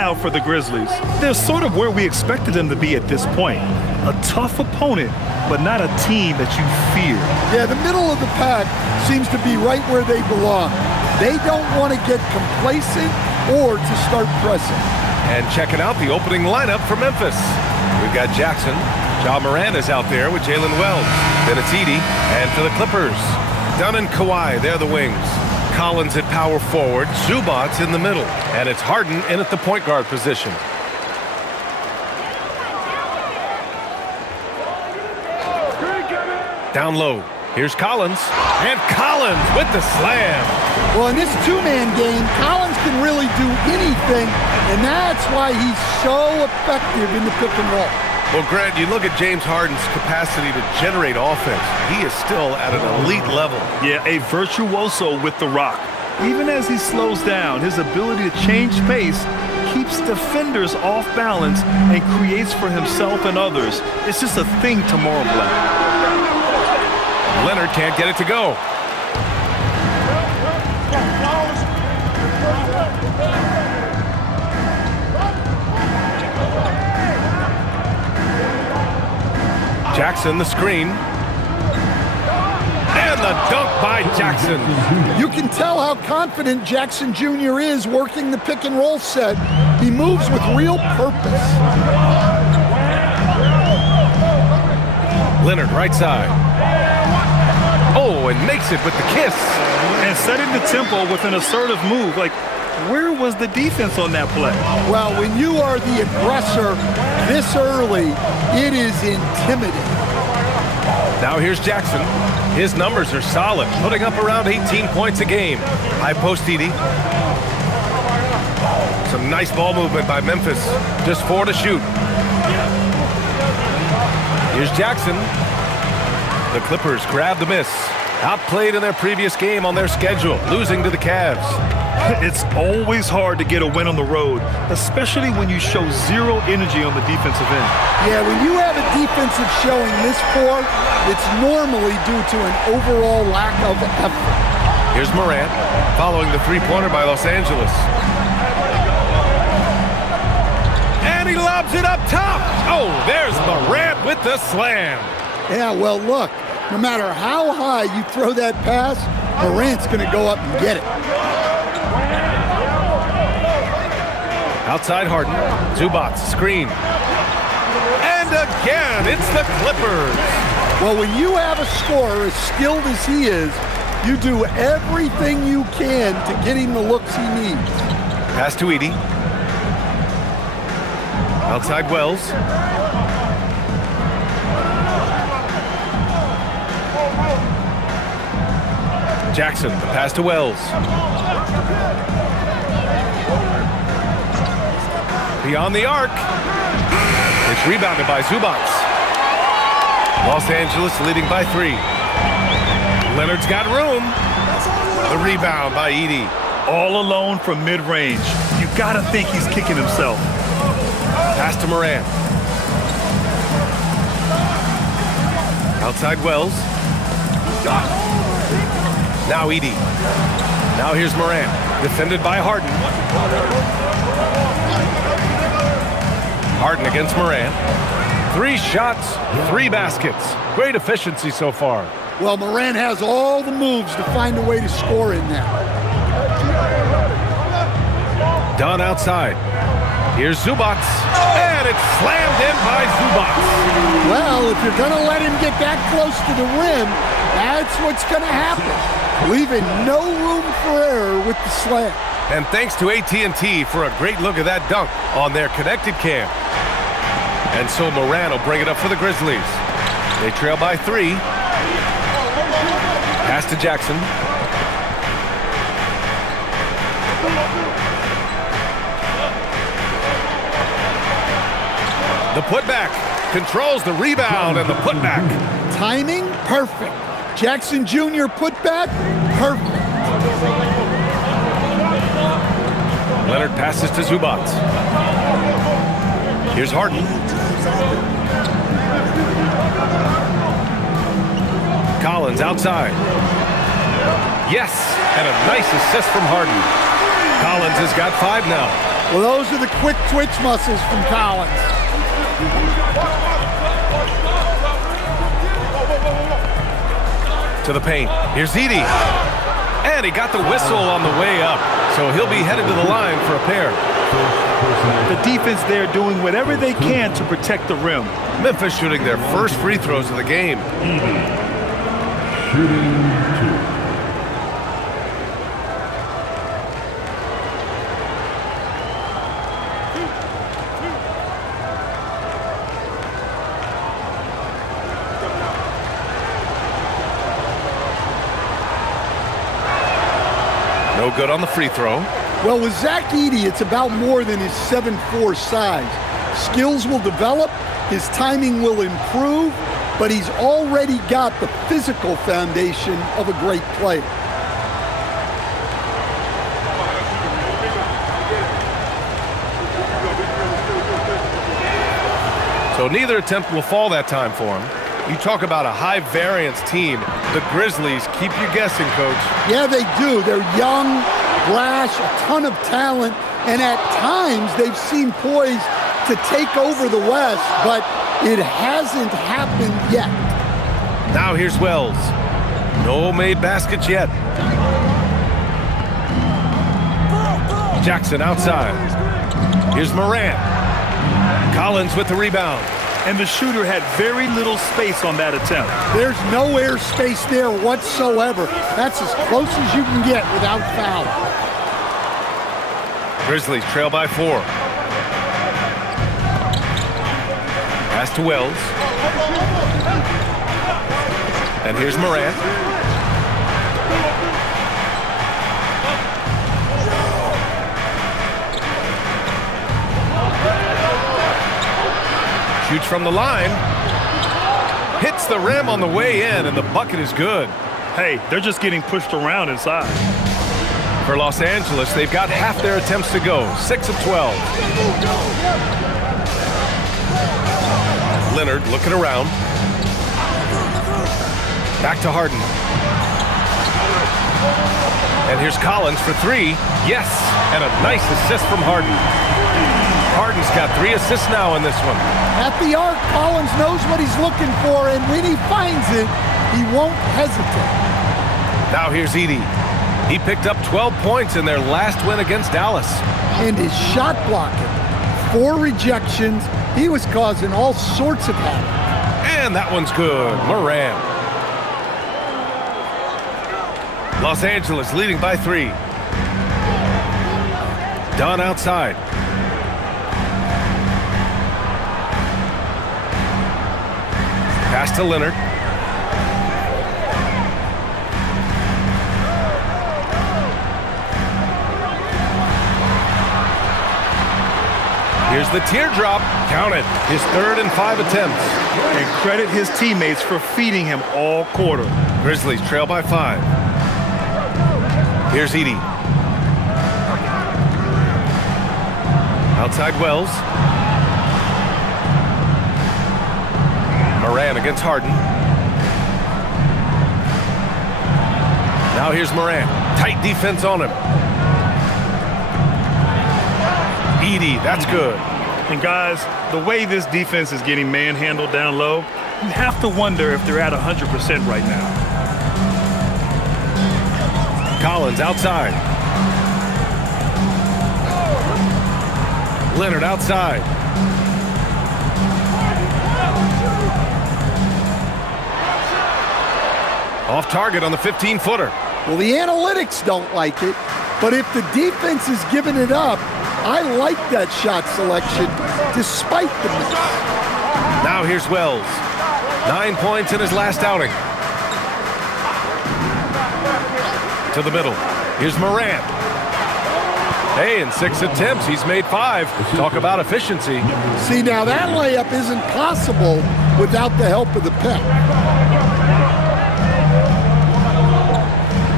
now for the Grizzlies. They're sort of where we expected them to be at this point. A tough opponent, but not a team that you fear. Yeah, the middle of the pack seems to be right where they belong. They don't want to get complacent or to start pressing. And checking out the opening lineup for Memphis. We've got Jackson. Ja Morant is out there with Jalen Wells. Then it's Edey. And for the Clippers, Dunn and Kawhi, they're the wings. Collins at power forward, Zubac's in the middle. And it's Harden in at the point guard position. Down low. Here's Collins. And Collins with the slam. Well, in this two-man game, Collins can really do anything, and that's why he's so effective in the pick and roll. Well, Grant, you look at James Harden's capacity to generate offense. He is still at an elite level. Yeah, a virtuoso with the rock. Even as he slows down, his ability to change pace keeps defenders off balance and creates for himself and others. It's just a thing tomorrow, Black. Leonard can't get it to go. Jackson, the screen. And the dunk by Jackson. You can tell how confident Jackson Jr. is working the pick and roll set. He moves with real purpose. Leonard, right side. Oh, and makes it with the kiss. And setting the tempo with an assertive move. Like, where was the defense on that play? Well, when you are the aggressor this early, it is intimidating. Now here's Jackson. His numbers are solid, putting up around 18 points a game. High post Edey. Some nice ball movement by Memphis. Just 4 to shoot. Here's Jackson. The Clippers grab the miss. Outplayed in their previous game on their schedule, losing to the Cavs. It's always hard to get a win on the road, especially when you show zero energy on the defensive end. Yeah, when you have a defensive showing this poor, it's normally due to an overall lack of effort. Here's Morant, following the three-pointer by Los Angeles. And he lobs it up top. Oh, there's Morant with the slam. Yeah, well, look, no matter how high you throw that pass, Morant's going to go up and get it. Outside Harden, Zubac's screen. And again, it's the Clippers. Well, when you have a scorer as skilled as he is, you do everything you can to get him the looks he needs. Pass to Edey. Outside Wells. Jackson, the pass to Wells. Beyond the arc. It's rebounded by Zubac. Los Angeles leading by 3. Leonard's got room. The rebound by Edey. All alone from mid-range. You gotta think he's kicking himself. Pass to Morant. Outside Wells. Now Edey. Now here's Morant. Defended by Harden. Harden against Morant. 3 shots, 3 baskets. Great efficiency so far. Well, Morant has all the moves to find a way to score in there. Dunn outside. Here's Zubac. And it's slammed in by Zubac. Well, if you're going to let him get that close to the rim, that's what's going to happen. Leaving no room for error with the slam. And thanks to AT&T for a great look at that dunk on their connected cam. And so Morant will bring it up for the Grizzlies. They trail by 3. Pass to Jackson. The putback controls the rebound and the putback. Timing, perfect. Jackson Jr. putback, perfect. Leonard passes to Zubac. Here's Harden. Collins outside. Yes, and a nice assist from Harden. Collins has got 5 now. Well, those are the quick twitch muscles from Collins. To the paint. Here's Edey. And he got the whistle on the way up. So he'll be headed to the line for a pair. The defense there doing whatever they can to protect the rim. Memphis shooting their first free throws of the game. Shooting 2. No good on the free throw. Well, with Zach Edey, it's about more than his 7'4" size. Skills will develop, his timing will improve, but he's already got the physical foundation of a great player. So neither attempt will fall that time for him. You talk about a high-variance team. The Grizzlies keep you guessing, Coach. Yeah, they do. They're young, brash, a ton of talent, and at times they've seemed poised to take over the West, but it hasn't happened yet. Now here's Wells. No made baskets yet. Jackson outside. Here's Morant. Collins with the rebound. And the shooter had very little space on that attempt. There's no air space there whatsoever. That's as close as you can get without foul. Grizzlies trail by 4. Pass to Wells. And here's Morant. Shoots from the line. Hits the rim on the way in, and the bucket is good. Hey, they're just getting pushed around inside. For Los Angeles, they've got half their attempts to go. 6 of 12. Leonard looking around. Back to Harden. And here's Collins for 3. Yes, and a nice assist from Harden. Harden's got 3 assists now in this one. At the arc, Collins knows what he's looking for, and when he finds it, he won't hesitate. Now here's Edey. He picked up 12 points in their last win against Dallas. And his shot blocking. 4 rejections. He was causing all sorts of havoc. And that one's good. Morant. Los Angeles leading by 3. Dunn outside. Pass to Leonard. Here's the teardrop. Count it. His 3rd and 5 attempts. And credit his teammates for feeding him all quarter. Grizzlies trail by 5. Here's Edey. Outside Wells. Morant against Harden. Now here's Morant. Tight defense on him. Edey, that's good. And guys, the way this defense is getting manhandled down low, you have to wonder if they're at 100% right now. Collins outside. Leonard outside. Off target on the 15-footer. Well, the analytics don't like it, but if the defense is giving it up, I like that shot selection despite the miss. Now here's Wells. 9 points in his last outing. To the middle. Here's Morant. Hey, in 6 attempts, he's made 5. Talk about efficiency. See, now that layup isn't possible without the help of the pep.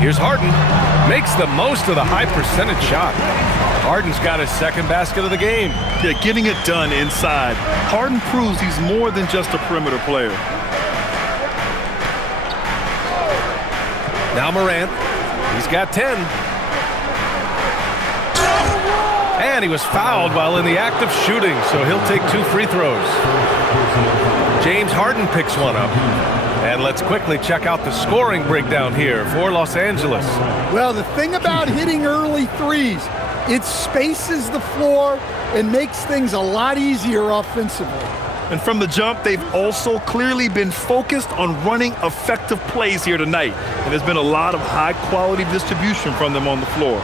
Here's Harden. Makes the most of the high percentage shot. Harden's got his 2nd basket of the game. Yeah, getting it done inside. Harden proves he's more than just a perimeter player. Now Morant. He's got 10. And he was fouled while in the act of shooting, so he'll take 2 free throws. James Harden picks one up. And let's quickly check out the scoring breakdown here for Los Angeles. Well, the thing about hitting early threes, it spaces the floor and makes things a lot easier offensively. And from the jump, they've also clearly been focused on running effective plays here tonight. And there's been a lot of high-quality distribution from them on the floor.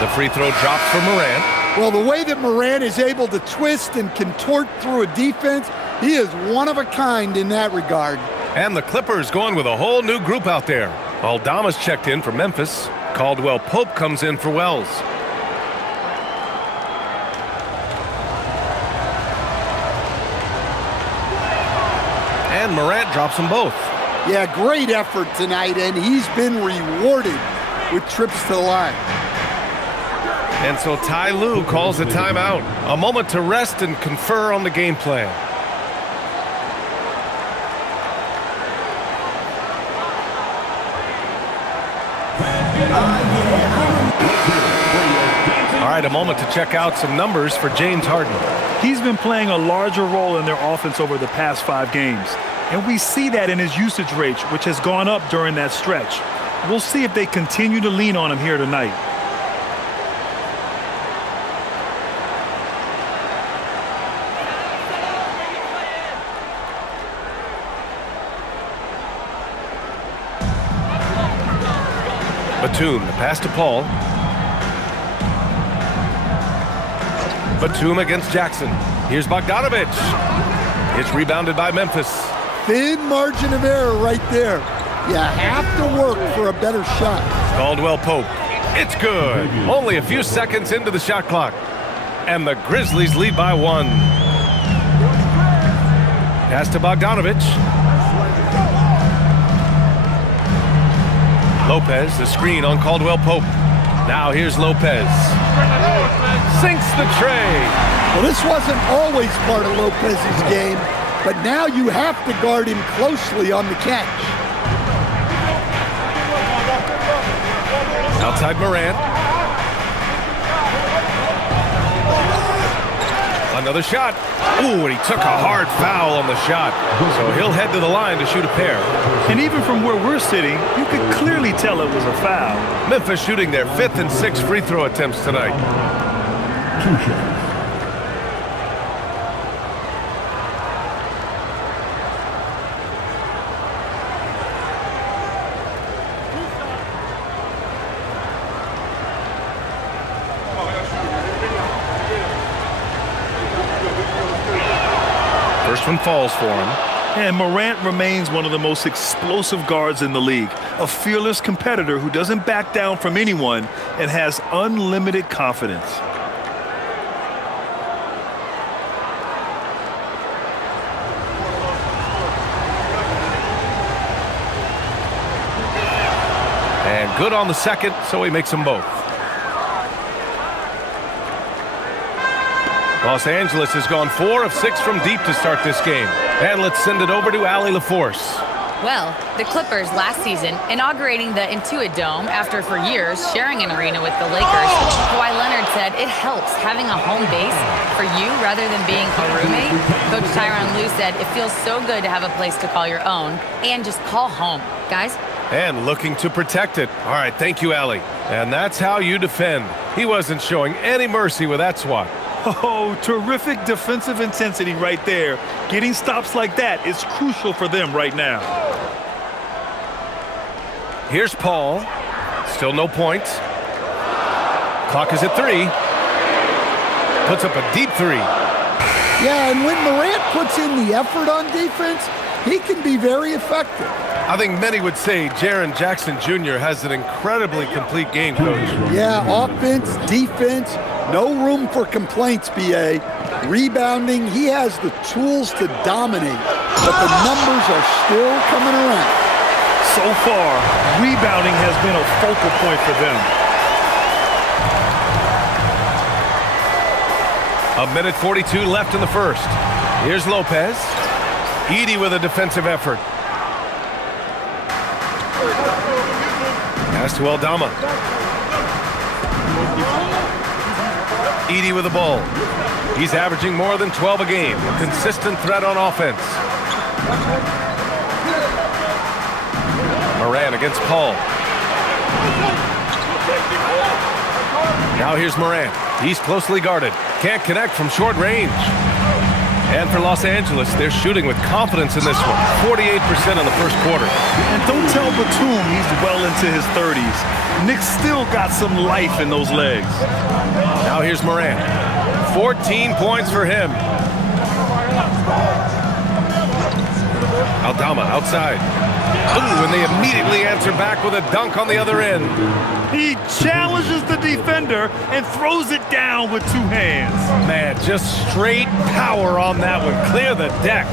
The free throw drops for Morant. Well, the way that Morant is able to twist and contort through a defense, he is one of a kind in that regard. And the Clippers going with a whole new group out there. Aldama's checked in for Memphis. Caldwell Pope comes in for Wells. And Morant drops them both. Yeah, great effort tonight, and he's been rewarded with trips to the line. And so Ty Lue calls a timeout. A moment to rest and confer on the game plan. All right, a moment to check out some numbers for James Harden. He's been playing a larger role in their offense over the past 5 games. And we see that in his usage rate, which has gone up during that stretch. We'll see if they continue to lean on him here tonight. Batum, the pass to Paul. Batum against Jackson. Here's Bogdanović. It's rebounded by Memphis. Thin margin of error right there. You have to work for a better shot. Caldwell Pope. It's good. Only a few seconds into the shot clock. And the Grizzlies lead by 1. Pass to Bogdanović. Lopez, the screen on Caldwell Pope. Now here's Lopez. Sinks the tray. Well, this wasn't always part of Lopez's game, but now you have to guard him closely on the catch. Outside Morant. Another shot. Ooh, and he took a hard foul on the shot. So he'll head to the line to shoot a pair. And even from where we're sitting, you could clearly tell it was a foul. Memphis shooting their 5th and 6th free throw attempts tonight. 2 shots. First one falls for him. And Morant remains one of the most explosive guards in the league. A fearless competitor who doesn't back down from anyone and has unlimited confidence. And good on the second, so he makes them both. Los Angeles has gone 4 of 6 from deep to start this game. And let's send it over to Allie LaForce. Well, the Clippers last season, inaugurating the Intuit Dome after for years sharing an arena with the Lakers, Kawhi Leonard said it helps having a home base for you rather than being a roommate. Coach Tyronn Lue said it feels so good to have a place to call your own and just call home. Guys? And looking to protect it. All right, thank you, Allie. And that's how you defend. He wasn't showing any mercy with that swat. Oh, terrific defensive intensity right there. Getting stops like that is crucial for them right now. Here's Paul. Still no points. Clock is at 3. Puts up a deep 3. Yeah, and when Morant puts in the effort on defense, he can be very effective. I think many would say Jaren Jackson Jr. has an incredibly complete game, Coach. Yeah, offense, defense, no room for complaints, B.A. Rebounding, he has the tools to dominate, but the numbers are still coming around. So far, rebounding has been a focal point for them. A minute 42 left in the first. Here's Lopez. Edey with a defensive effort. Pass to Aldama. Edey with the ball. He's averaging more than 12 a game. A consistent threat on offense. Moran against Paul. Now here's Moran. He's closely guarded. Can't connect from short range. And for Los Angeles, they're shooting with confidence in this one. 48% in the first quarter. And don't tell Batum he's well into his 30s. Knicks still got some life in those legs. Now here's Moran. 14 points for him. Aldama outside. Ooh, and they immediately answer back with a dunk on the other end. He challenges the defender and throws it down with two hands. Man, just straight power on that one. Clear the deck.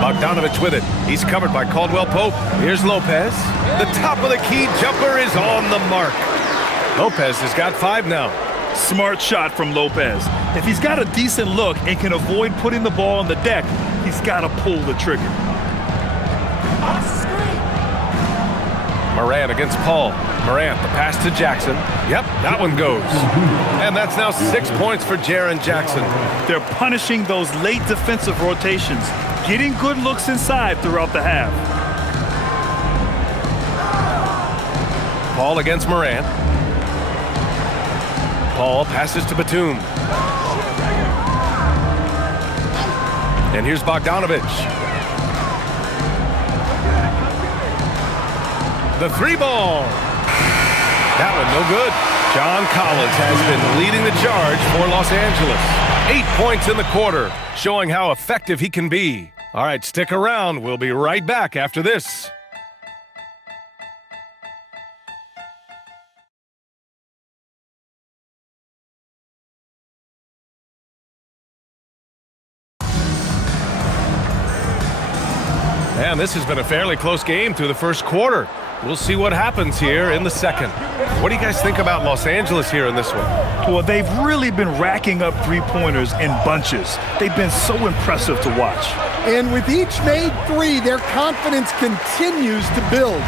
Bogdanovich with it. He's covered by Caldwell Pope. Here's Lopez. The top of the key jumper is on the mark. Lopez has got 5 now. Smart shot from Lopez. If he's got a decent look and can avoid putting the ball on the deck, he's got to pull the trigger. Moran against Paul. Morant, the pass to Jackson. Yep, that one goes. And that's now 6 points for Jaren Jackson. They're punishing those late defensive rotations, getting good looks inside throughout the half. Paul against Morant. Paul passes to Batum. And here's Bogdanovich. The 3-ball. That one no good. John Collins has been leading the charge for Los Angeles. 8 points in the quarter, showing how effective he can be. All right, stick around. We'll be right back after this. And this has been a fairly close game through the first quarter. We'll see what happens here in the second. What do you guys think about Los Angeles here in this one? Well, they've really been racking up three-pointers in bunches. They've been so impressive to watch. And with each made 3, their confidence continues to build.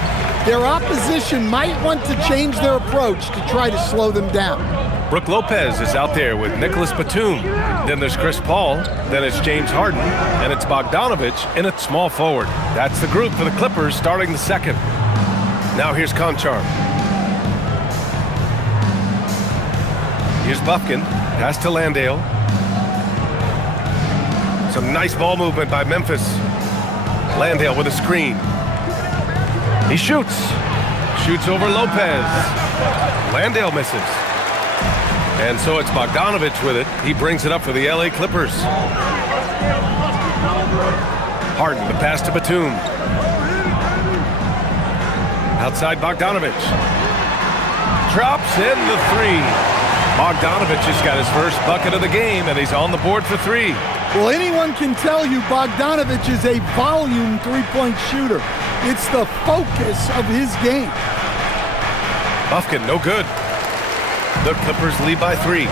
Their opposition might want to change their approach to try to slow them down. Brook Lopez is out there with Nicholas Batum. Then there's Chris Paul. Then it's James Harden. And it's Bogdanovich in at small forward. That's the group for the Clippers starting the second. Now here's Conchar. Here's Bufkin. Pass to Landale. Some nice ball movement by Memphis. Landale with a screen. He shoots. Shoots over Lopez. Landale misses. And so it's Bogdanovich with it. He brings it up for the LA Clippers. Harden, the pass to Batum. Outside Bogdanovich. Drops in the 3. Bogdanovich has got his first bucket of the game, and he's on the board for 3. Well, anyone can tell you Bogdanovich is a volume three-point shooter. It's the focus of his game. Bufkin, no good. The Clippers lead by 3.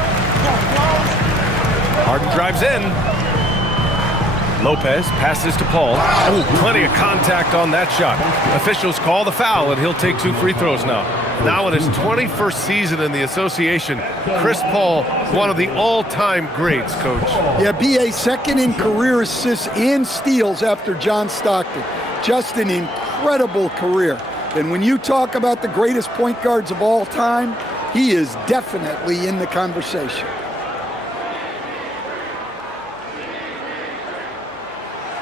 Harden drives in. Lopez passes to Paul. Oh, plenty of contact on that shot. Officials call the foul, and he'll take 2 free throws now. Now in his 21st season in the association, Chris Paul, one of the all-time greats, Coach. Yeah, BA second in career assists and steals after John Stockton. Just an incredible career. And when you talk about the greatest point guards of all time, he is definitely in the conversation.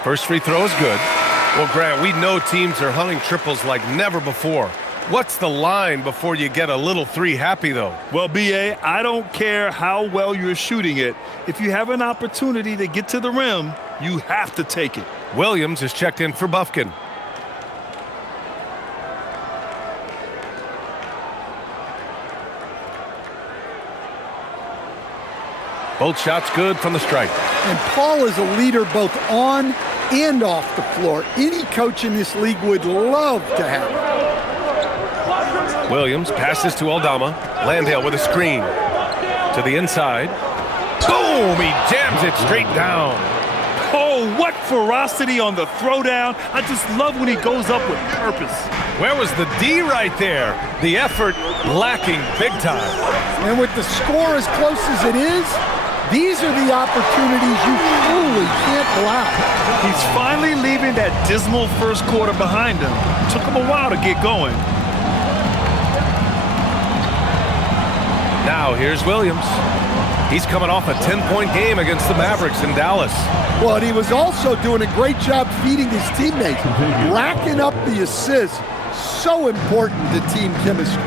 First free throw is good. Well, Grant, we know teams are hunting triples like never before. What's the line before you get a little 3 happy, though? Well, BA, I don't care how well you're shooting it. If you have an opportunity to get to the rim, you have to take it. Williams is checked in for Bufkin. Both shots good from the stripe. And Paul is a leader both on and off the floor. Any coach in this league would love to have him. Williams passes to Aldama. Landale with a screen. To the inside. Boom! He jams it straight down. Oh, what ferocity on the throwdown. I just love when he goes up with purpose. Where was the D right there? The effort lacking big time. And with the score as close as it is, These are the opportunities you truly can't block. He's finally leaving that dismal first quarter behind him. Took him a while to get going. Now here's Williams. He's coming off a 10-point game against the Mavericks in Dallas. Well, and he was also doing a great job feeding his teammates, racking up the assists. So important to team chemistry.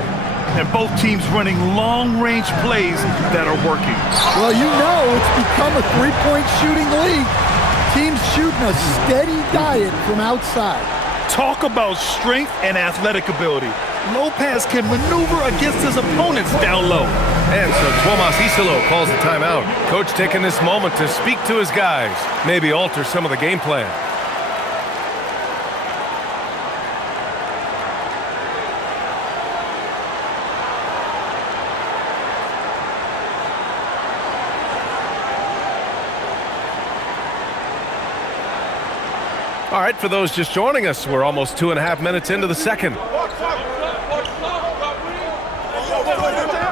And both teams running long-range plays that are working. Well, you know it's become a three-point shooting league. Teams shooting a steady diet from outside. Talk about strength and athletic ability. Lopez can maneuver against his opponents down low. And so Tomas Isolo calls a timeout. Coach taking this moment to speak to his guys, maybe alter some of the game plan. All right, for those just joining us, we're almost 2.5 minutes into the second.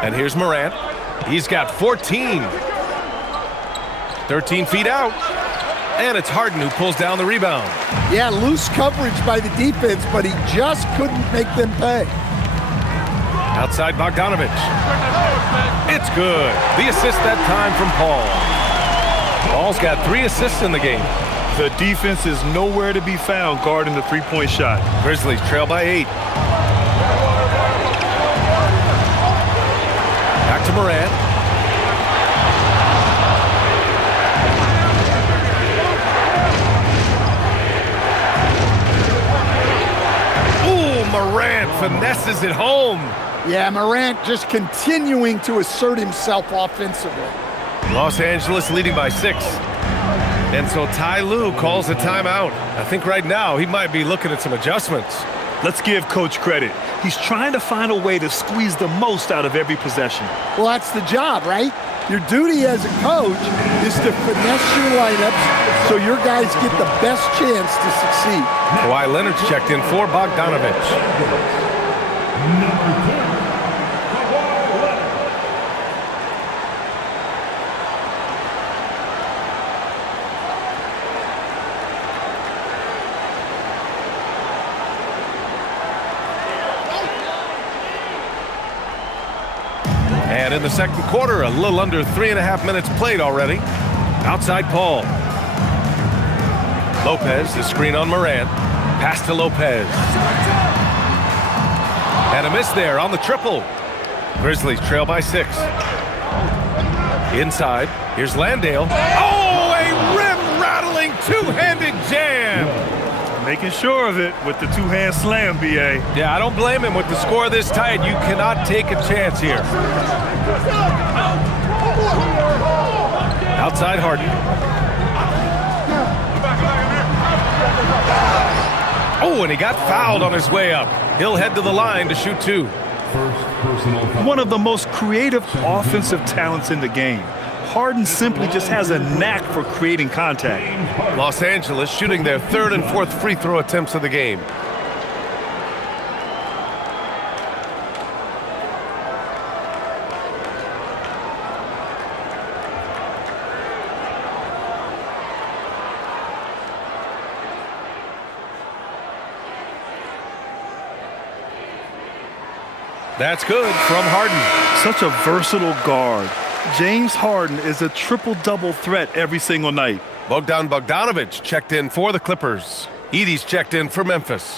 And here's Morant. He's got 14. 13 feet out. And it's Harden who pulls down the rebound. Yeah, loose coverage by the defense, but he just couldn't make them pay. Outside Bogdanovich. It's good. The assist that time from Paul. Paul's got 3 assists in the game. The defense is nowhere to be found guarding the three-point shot. Grizzlies trail by 8. Back to Morant. Ooh, Morant finesses it home. Yeah, Morant just continuing to assert himself offensively. Los Angeles leading by 6. And so Ty Lue calls a timeout. I think right now he might be looking at some adjustments. Let's give Coach credit. He's trying to find a way to squeeze the most out of every possession. Well, that's the job, right? Your duty as a coach is to finesse your lineups so your guys get the best chance to succeed. Kawhi Leonard's checked in for Bogdanovich. Number 10. And in the second quarter, a little under 3.5 minutes played already. Outside Paul. Lopez, the screen on Morant. Pass to Lopez. And a miss there on the triple. Grizzlies trail by 6. Inside, here's Landale. Oh, a rim-rattling two-handed jam. Making sure of it with the two-hand slam, B.A. Yeah, I don't blame him. With the score this tight, you cannot take a chance here. Outside Harden. Oh, and he got fouled on his way up. He'll head to the line to shoot 2. First personal foul. One of the most creative offensive talents in the game. Harden simply just has a knack for creating contact. Los Angeles shooting their 3rd and 4th free throw attempts of the game. That's good from Harden. Such a versatile guard. James Harden is a triple-double threat every single night. Bogdanovich checked in for the Clippers. Edey's checked in for Memphis.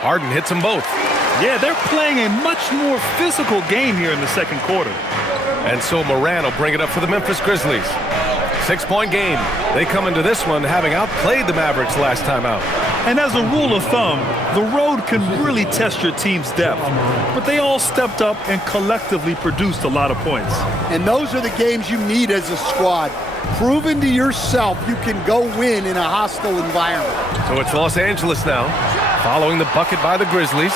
Harden hits them both. Yeah, they're playing a much more physical game here in the second quarter. And so Morant will bring it up for the Memphis Grizzlies. 6-point game. They come into this one having outplayed the Mavericks last time out. And as a rule of thumb, the road can really test your team's depth. But they all stepped up and collectively produced a lot of points. And those are the games you need as a squad. Proving to yourself you can go win in a hostile environment. So it's Los Angeles now, following the bucket by the Grizzlies.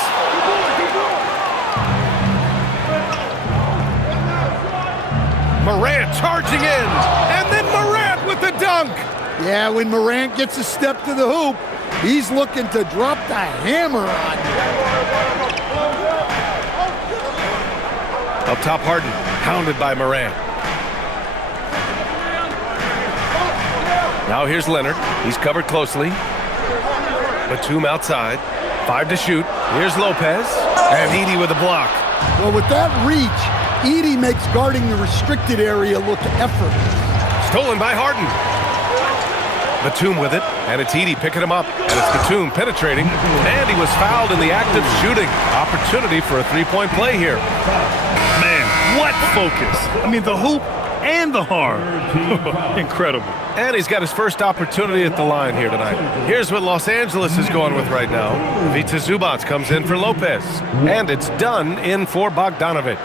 Morant charging in, and then Morant with the dunk. Yeah, when Morant gets a step to the hoop, he's looking to drop the hammer on you. Up top, Harden, hounded by Morant. Now here's Leonard. He's covered closely. Batum outside. 5 to shoot. Here's Lopez. And Edey with a block. Well, with that reach, Edey makes guarding the restricted area look effortless. Stolen by Harden. Batum with it. And it's Edey picking him up. And it's Batum penetrating. And he was fouled in the act of shooting. Opportunity for a three-point play here. Man, what focus. I mean, the hoop and the harm. Incredible. And he's got his first opportunity at the line here tonight. Here's what Los Angeles is going with right now. Vita Zubac comes in for Lopez. And it's done in for Bogdanovic.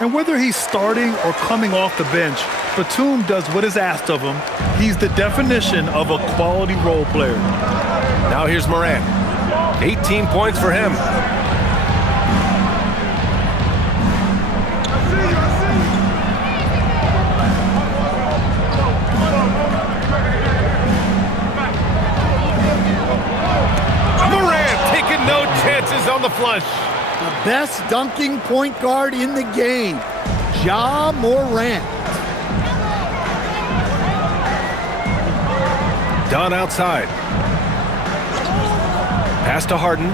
And whether he's starting or coming off the bench, Batum does what is asked of him. He's the definition of a quality role player. Now here's Morant. 18 points for him. Morant taking no chances on the flush. The best dunking point guard in the game, Ja Morant. Dunn outside. Pass to Harden.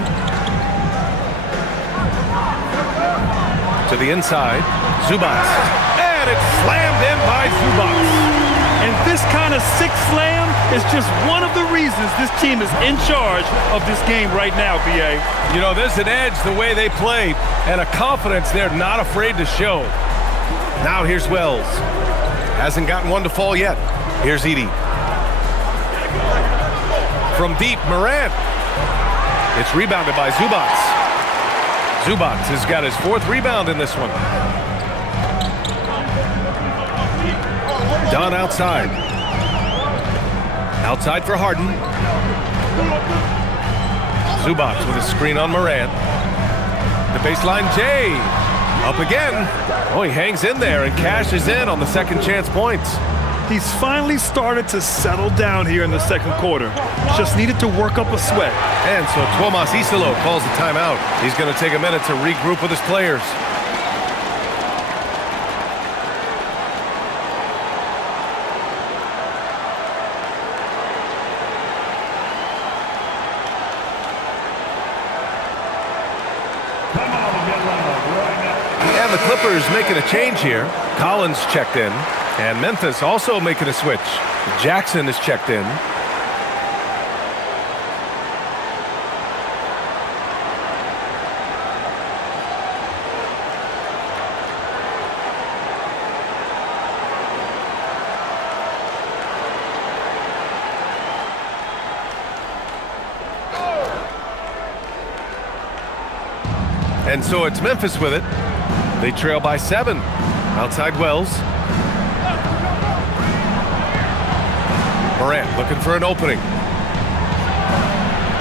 To the inside. Zubac. And it's slammed in by Zubac. And this kind of sick slam is just one of the reasons this team is in charge of this game right now, B.A. You know, there's an edge the way they play and a confidence they're not afraid to show. Now here's Wells. Hasn't gotten one to fall yet. Here's Edey. From deep, Morant. It's rebounded by Zubac. Zubac has got his 4th rebound in this one. Dunn outside. Outside for Harden. Zubac with a screen on Morant. The baseline, Jay. Up again. Oh, he hangs in there and cashes in on the second chance points. He's finally started to settle down here in the second quarter. Just needed to work up a sweat. And so Tuomas Isalo calls a timeout. He's going to take a minute to regroup with his players. And the Clippers making a change here. Collins checked in. And Memphis also making a switch. Jackson is checked in. And so it's Memphis with it. They trail by 7. Outside Wells. Morant looking for an opening.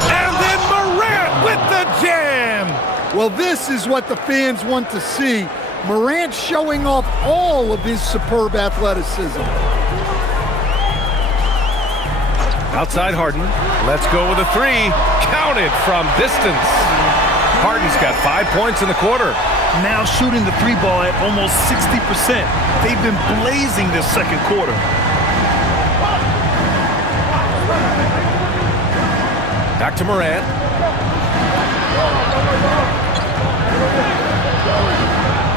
And then Morant with the jam! Well, this is what the fans want to see. Morant showing off all of his superb athleticism. Outside Harden. Let's go with a 3. Counted from distance. Harden's got 5 points in the quarter. Now shooting the 3 ball at almost 60%. They've been blazing this second quarter. Back to Morant.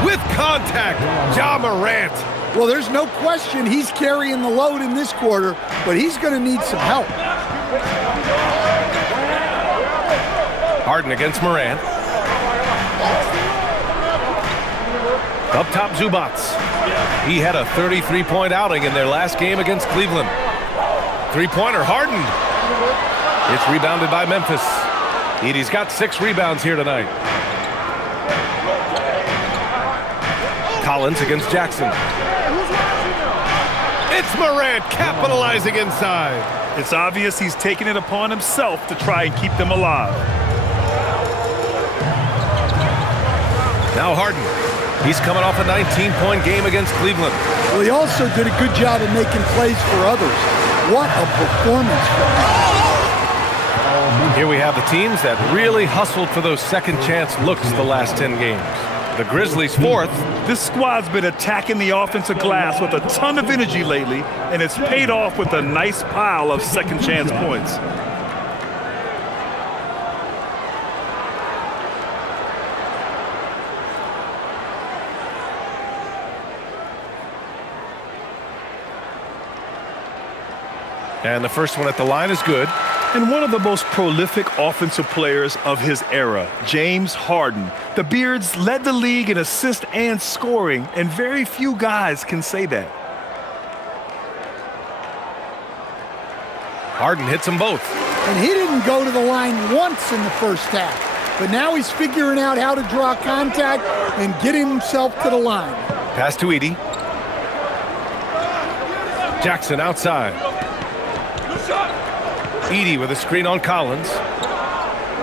With contact, Ja Morant. Well, there's no question he's carrying the load in this quarter, but he's going to need some help. Harden against Morant. Up top, Zubac. He had a 33-point outing in their last game against Cleveland. 3-pointer, Harden. It's rebounded by Memphis. Edey's got 6 rebounds here tonight. Collins against Jackson. It's Morant capitalizing inside. It's obvious he's taking it upon himself to try and keep them alive. Now Harden. He's coming off a 19-point game against Cleveland. Well, he also did a good job of making plays for others. What a performance from him. Here we have the teams that really hustled for those second chance looks the last 10 games. The Grizzlies fourth. This squad's been attacking the offensive glass with a ton of energy lately, and it's paid off with a nice pile of second chance points. And the first one at the line is good. And one of the most prolific offensive players of his era, James Harden. The Beards led the league in assists and scoring, and very few guys can say that. Harden hits them both. And he didn't go to the line once in the first half. But now he's figuring out how to draw contact and getting himself to the line. Pass to Edey. Jackson outside. Edey with a screen on Collins.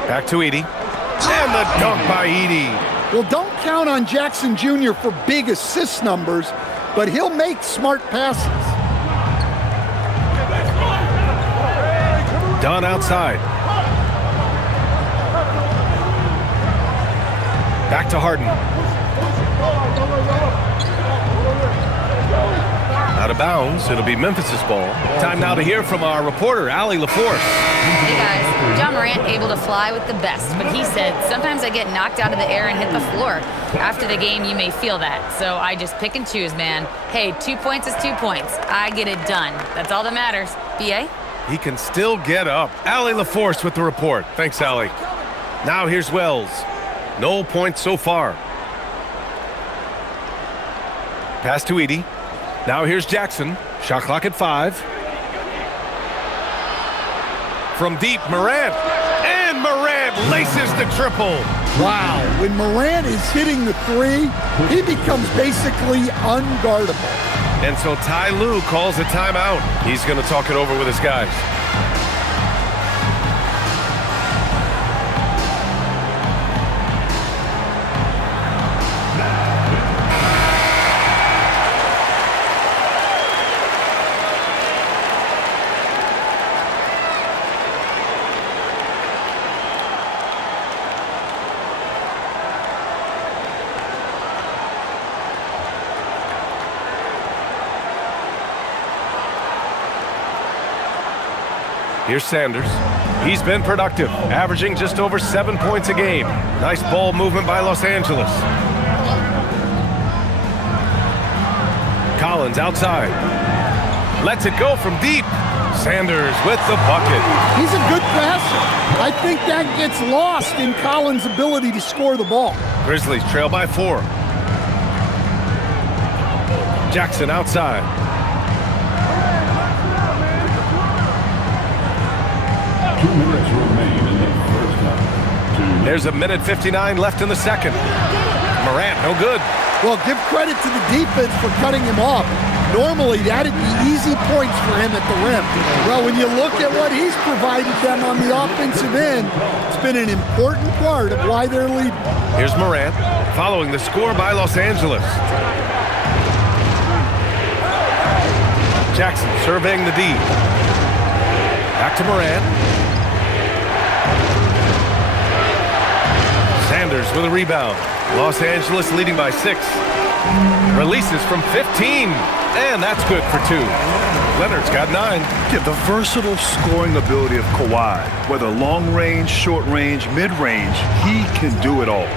Back to Edey. And the dunk by Edey. Well, don't count on Jackson Jr. for big assist numbers, but he'll make smart passes. Dunn outside. Back to Harden. Out of bounds. It'll be Memphis's ball. Time now to hear from our reporter, Allie LaForce. Hey guys, John Morant able to fly with the best, but he said, sometimes I get knocked out of the air and hit the floor. After the game, you may feel that, so I just pick and choose, man. Hey, 2 points is 2 points. I get it done. That's all that matters. B.A.? He can still get up. Allie LaForce with the report. Thanks, Allie. Now here's Wells. No points so far. Pass to Edey. Now here's Jackson. Shot clock at 5. From deep, Morant. And Morant laces the triple. Wow. When Morant is hitting the three, he becomes basically unguardable. And so Ty Lue calls a timeout. He's going to talk it over with his guys. Here's Sanders. He's been productive, averaging just over 7 points a game. Nice ball movement by Los Angeles. Collins outside. Lets it go from deep. Sanders with the bucket. He's a good passer. I think that gets lost in Collins' ability to score the ball. Grizzlies trail by 4. Jackson outside. There's a minute 59 left in the second. Morant, no good. Well, give credit to the defense for cutting him off. Normally, that'd be easy points for him at the rim. Well, when you look at what he's provided them on the offensive end, it's been an important part of why they're leading. Here's Morant, following the score by Los Angeles. Jackson surveying the D. Back to Morant. Sanders with a rebound. Los Angeles leading by 6. Releases from 15. And that's good for 2. Leonard's got 9. Yeah, the versatile scoring ability of Kawhi, whether long range, short range, mid range, he can do it all.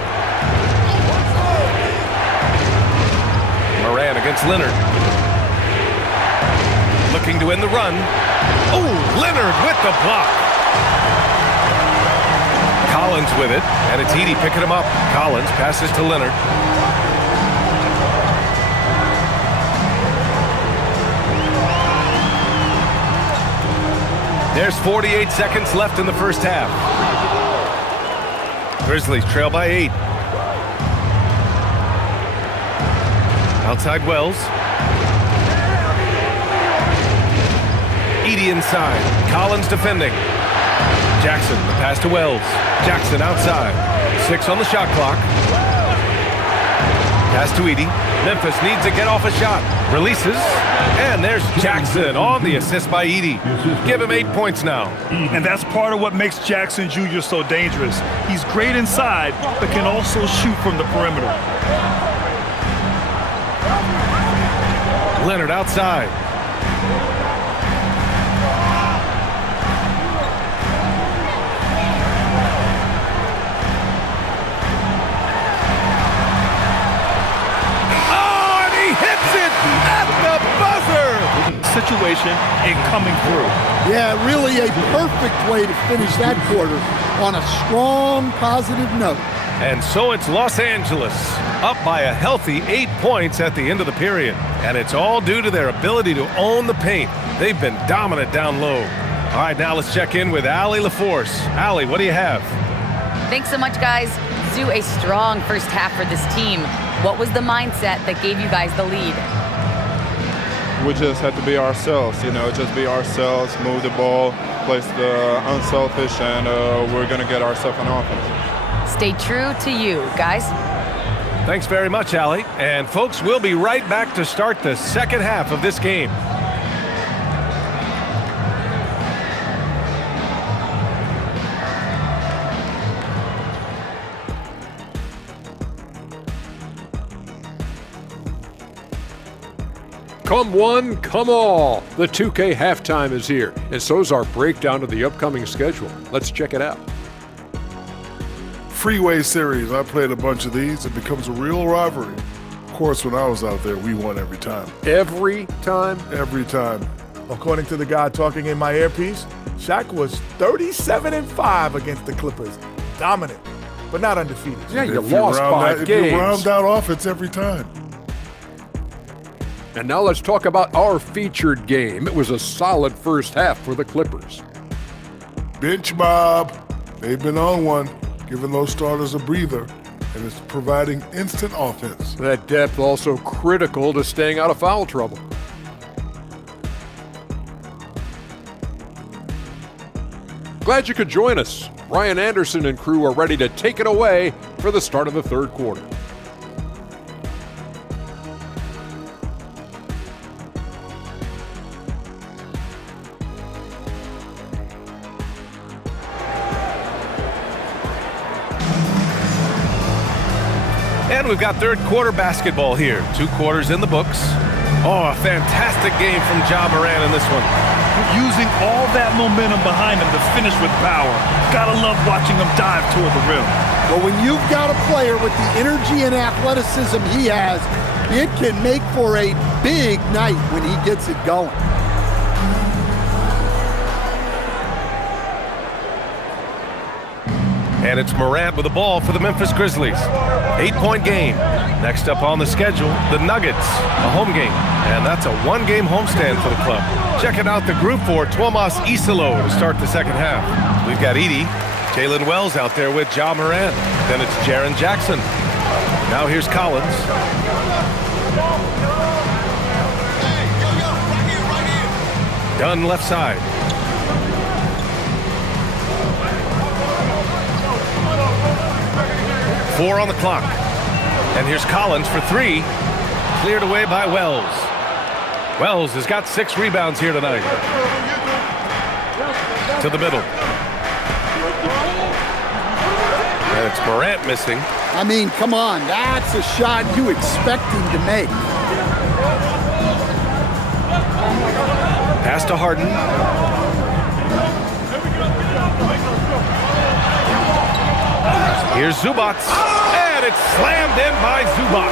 Morant against Leonard. Looking to end the run. Oh, Leonard with the block. Collins with it, and it's Edey picking him up. Collins passes to Leonard. There's 48 seconds left in the first half. Grizzlies trail by 8. Outside Wells. Edey Edie inside. Collins defending. Jackson, the pass to Wells. Jackson outside. 6 on the shot clock. Pass to Edie. Memphis needs to get off a shot. Releases. And there's Jackson on the assist by Edie. Give him 8 points now. And that's part of what makes Jackson Jr. so dangerous. He's great inside, but can also shoot from the perimeter. Leonard outside. Situation and coming through. Yeah, really a perfect way to finish that quarter on a strong, positive note. And so it's Los Angeles, up by a healthy 8 points at the end of the period. And it's all due to their ability to own the paint. They've been dominant down low. All right, now let's check in with Allie LaForce. Allie, what do you have? Thanks so much, guys. Zoo, a strong first half for this team. What was the mindset that gave you guys the lead? We just had to be ourselves, just be ourselves, move the ball, play the unselfish, and we're going to get ourselves an offense. Stay true to you, guys. Thanks very much, Allie. And folks, we'll be right back to start the second half of this game. Come one, come all. The 2K halftime is here, and so's our breakdown of the upcoming schedule. Let's check it out. Freeway series, I played a bunch of these. It becomes a real rivalry. Of course, when I was out there, we won every time. Every time? Every time. According to the guy talking in my earpiece, Shaq was 37-5 against the Clippers. Dominant, but not undefeated. Yeah, you lost 5 games. You round out offense every time. And now let's talk about our featured game. It was a solid first half for the Clippers. Bench mob. They've been on one, giving those starters a breather, and it's providing instant offense. That depth also critical to staying out of foul trouble. Glad you could join us. Ryan Anderson and crew are ready to take it away for the start of the third quarter. And we've got third quarter basketball here. 2 quarters in the books. Oh, a fantastic game from Ja Morant in this one. Using all that momentum behind him to finish with power. Gotta love watching him dive toward the rim. But when you've got a player with the energy and athleticism he has, it can make for a big night when he gets it going. And it's Morant with the ball for the Memphis Grizzlies. 8-point game. Next up on the schedule, the Nuggets, a home game. And that's a 1-game homestand for the club. Checking out the group for Tuomas Isalo to start the second half. We've got Edie, Jalen Wells out there with Ja Morant. Then it's Jaren Jackson. Now here's Collins. Dunn left side. Four on the clock. And here's Collins for 3. Cleared away by Wells. Wells has got 6 rebounds here tonight. To the middle. And it's Morant missing. I mean, come on, that's a shot you expect him to make. Pass to Harden. Here's Zubac. And it's slammed in by Zubac.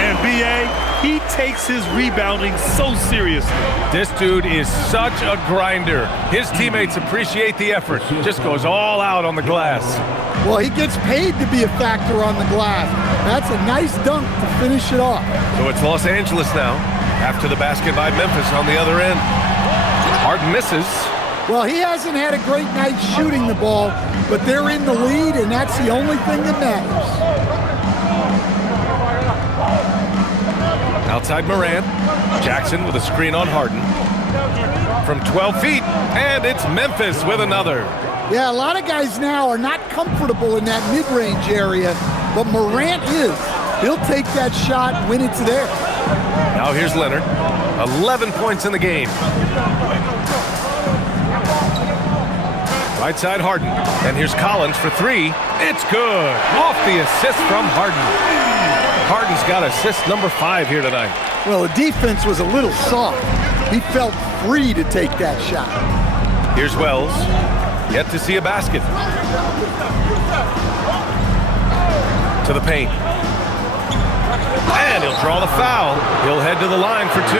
And B.A., he takes his rebounding so seriously. This dude is such a grinder. His teammates appreciate the effort. Just goes all out on the glass. Well, he gets paid to be a factor on the glass. That's a nice dunk to finish it off. So it's Los Angeles now, after the basket by Memphis on the other end. Harden misses. Well, he hasn't had a great night shooting the ball, but they're in the lead, and that's the only thing that matters. Outside Morant. Jackson with a screen on Harden. From 12 feet, and it's Memphis with another. Yeah, a lot of guys now are not comfortable in that mid-range area, but Morant is. He'll take that shot when it's there. Now here's Leonard. 11 points in the game. Right side Harden. And here's Collins for three. It's good. Off the assist from Harden. Harden's got assist number 5 here tonight. Well, the defense was a little soft. He felt free to take that shot. Here's Wells. Yet to see a basket. To the paint. And he'll draw the foul. He'll head to the line for 2.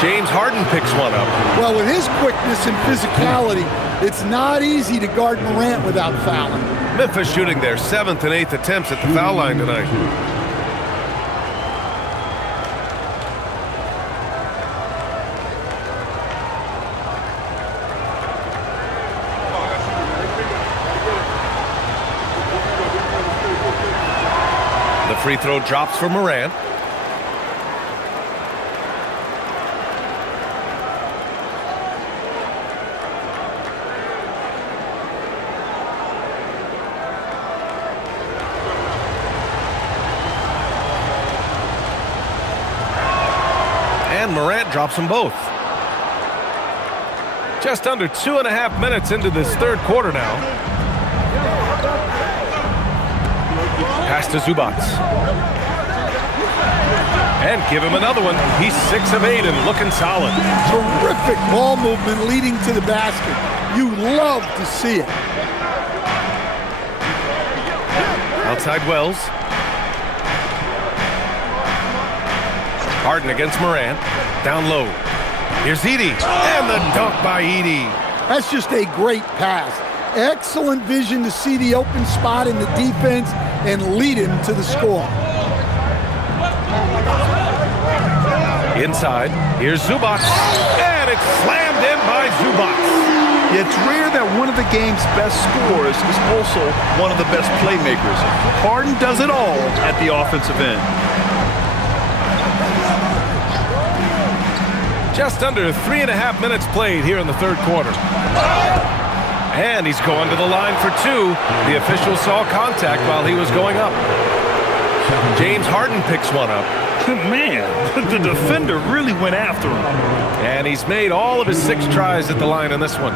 James Harden picks one up. Well, with his quickness and physicality, it's not easy to guard Morant without fouling. Memphis shooting their 7th and 8th attempts at the foul line tonight. The free throw drops for Morant. And Morant drops them both. Just under 2.5 minutes into this third quarter now. Pass to Zubac. And give him another one. He's 6 of 8 and looking solid. Terrific ball movement leading to the basket. You love to see it. Outside Wells. Harden against Morant. Down low. Here's Edey. And the dunk by Edey. That's just a great pass. Excellent vision to see the open spot in the defense and lead him to the score. Inside. Here's Zubac. And it's slammed in by Zubac. It's rare that one of the game's best scorers is also one of the best playmakers. Harden does it all at the offensive end. Just under 3.5 minutes played here in the third quarter. And he's going to the line for 2. The official saw contact while he was going up. James Harden picks one up. Man, the defender really went after him. And he's made all of his 6 tries at the line in this one.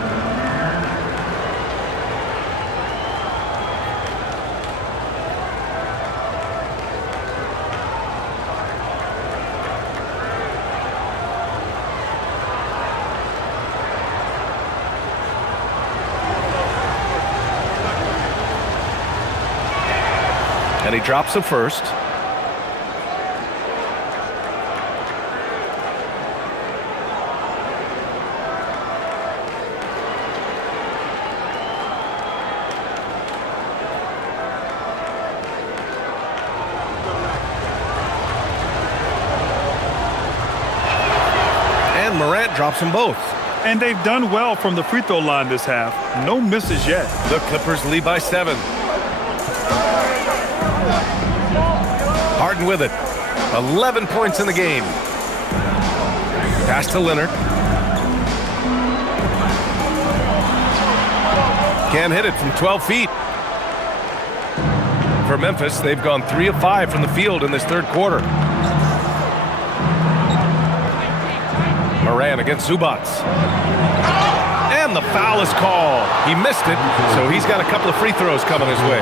And he drops the first. And Morant drops them both. And they've done well from the free throw line this half. No misses yet. The Clippers lead by 7. Harden with it. 11 points in the game. Pass to Leonard. Can't hit it from 12 feet. For Memphis, they've gone 3 of 5 from the field in this third quarter. Morant against Zubac. And the foul is called. He missed it, so he's got a couple of free throws coming his way.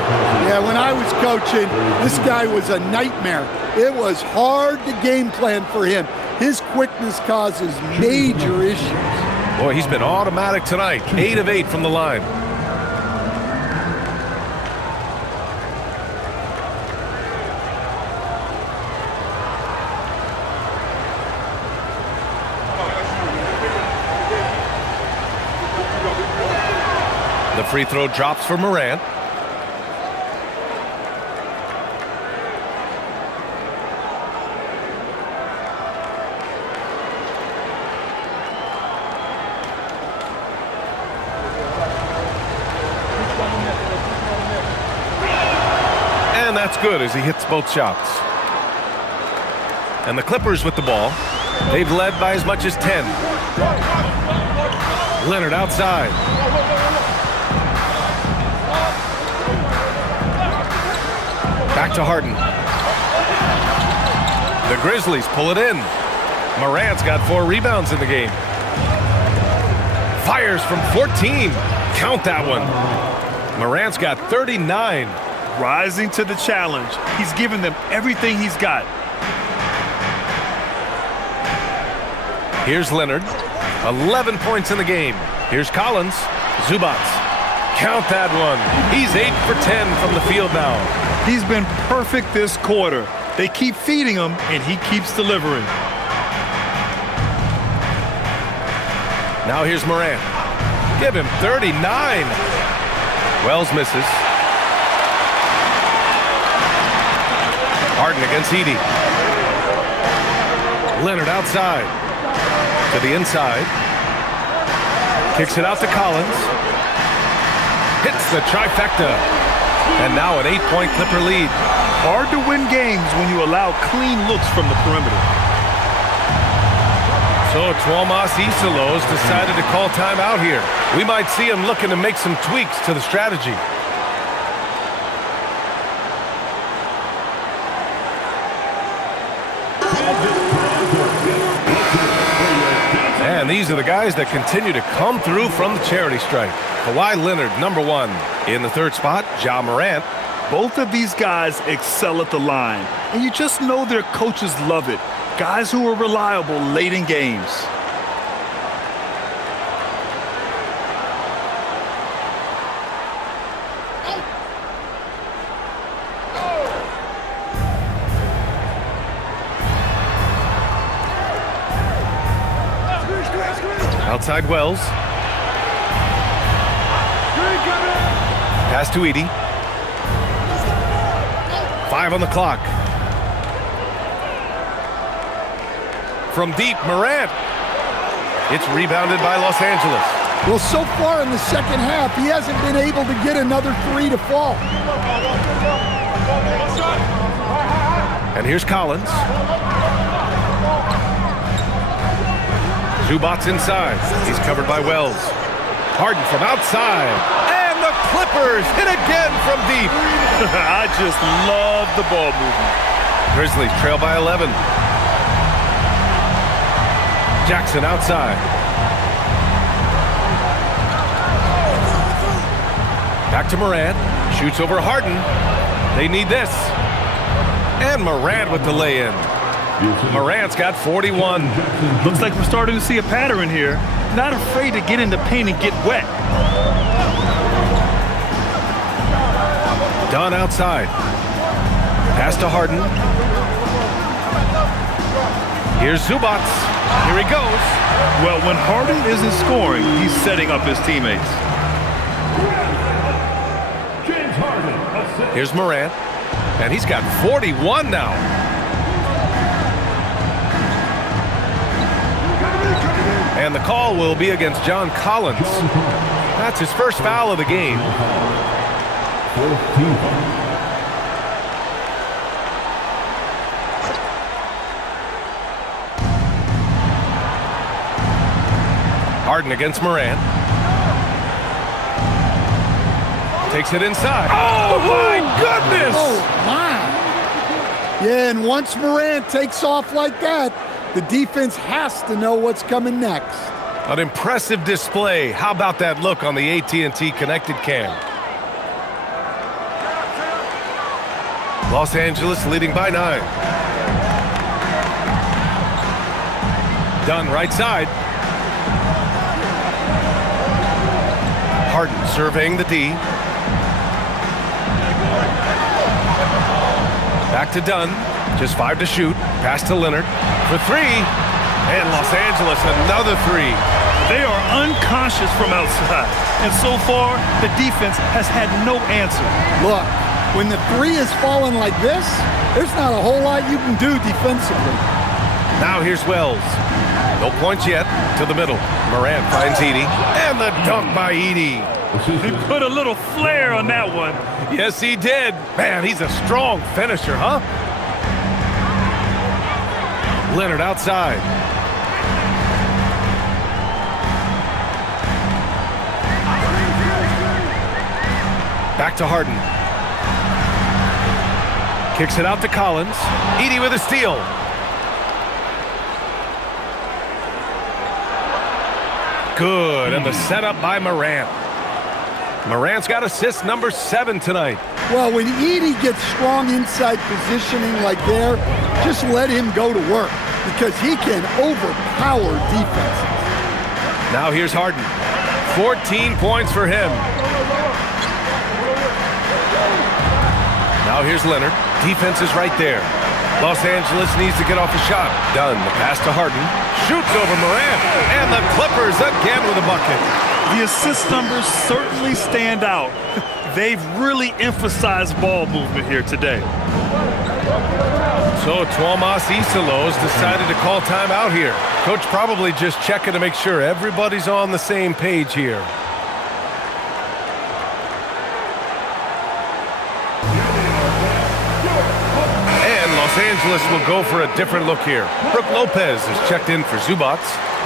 Yeah, when I was coaching, this guy was a nightmare. It was hard to game plan for him. His quickness causes major issues. Boy, he's been automatic tonight. 8 of 8 from the line. The free throw drops for Morant. And that's good as he hits both shots. And the Clippers with the ball. They've led by as much as 10. Leonard outside. Back to Harden. The Grizzlies pull it in. Morant's got 4 rebounds in the game. Fires from 14. Count that one. Morant's got 39. Rising to the challenge. He's given them everything he's got. Here's Leonard. 11 points in the game. Here's Collins. Zubac. Count that one. He's 8 for 10 from the field now. He's been perfect this quarter. They keep feeding him, and he keeps delivering. Now here's Morant. Give him 39. Wells misses. Harden against Edey. Leonard outside. To the inside. Kicks it out to Collins. Hits the trifecta. And now an 8-point Clipper lead. Hard to win games when you allow clean looks from the perimeter. So Tuomas Isalos decided to call timeout here. We might see him looking to make some tweaks to the strategy. And these are the guys that continue to come through from the charity stripe. Kawhi Leonard, number 1. In the 3rd spot, Ja Morant. Both of these guys excel at the line, and you just know their coaches love it. Guys who are reliable late in games. Outside Wells. Pass to Edey. 5 on the clock. From deep, Morant. It's rebounded by Los Angeles. Well, so far in the second half, he hasn't been able to get another 3 to fall. And here's Collins. Zubac inside. He's covered by Wells. Harden from outside. And the Clippers hit again from deep. I just love the ball movement. Grizzlies trail by 11. Jackson outside. Back to Morant. Shoots over Harden. They need this. And Morant with the lay-in. Morant's got 41. Looks like we're starting to see a pattern here. Not afraid to get in the paint and get wet. Dunn outside. Pass to Harden. Here's Zubac. Here he goes. Well, when Harden isn't scoring, he's setting up his teammates. Here's Morant. And he's got 41 now. And the call will be against John Collins. That's his first foul of the game. Harden against Morant. Takes it inside. Oh, my goodness! Oh, my. Yeah, and once Morant takes off like that, the defense has to know what's coming next. An impressive display. How about that look on the AT&T connected cam? Los Angeles leading by 9. Dunn right side. Harden surveying the D. Back to Dunn. Just 5 to shoot. Pass to Leonard for 3. And Los Angeles another 3. They are unconscious from outside. And so far, the defense has had no answer. Look, when the 3 is falling like this, there's not a whole lot you can do defensively. Now here's Wells. No points yet. To the middle. Morant finds Edey. And the dunk by Edey. He put a little flair on that one. Yes, he did. Man, he's a strong finisher, huh? Leonard outside. Back to Harden. Kicks it out to Collins. Edey with a steal. Good, and the setup by Morant. Morant's got assist number 7 tonight. Well, when Edey gets strong inside positioning like there, just let him go to work because he can overpower defenses. Now here's Harden. 14 points for him. Now here's Leonard. Defense is right there. Los Angeles needs to get off a shot. Done. The pass to Harden. Shoots over Morant. And the Clippers again with a bucket. The assist numbers certainly stand out. They've really emphasized ball movement here today. So Tuomas Isalos decided to call timeout here. Coach probably just checking to make sure everybody's on the same page here. And Los Angeles will go for a different look here. Brook Lopez is checked in for Zubac.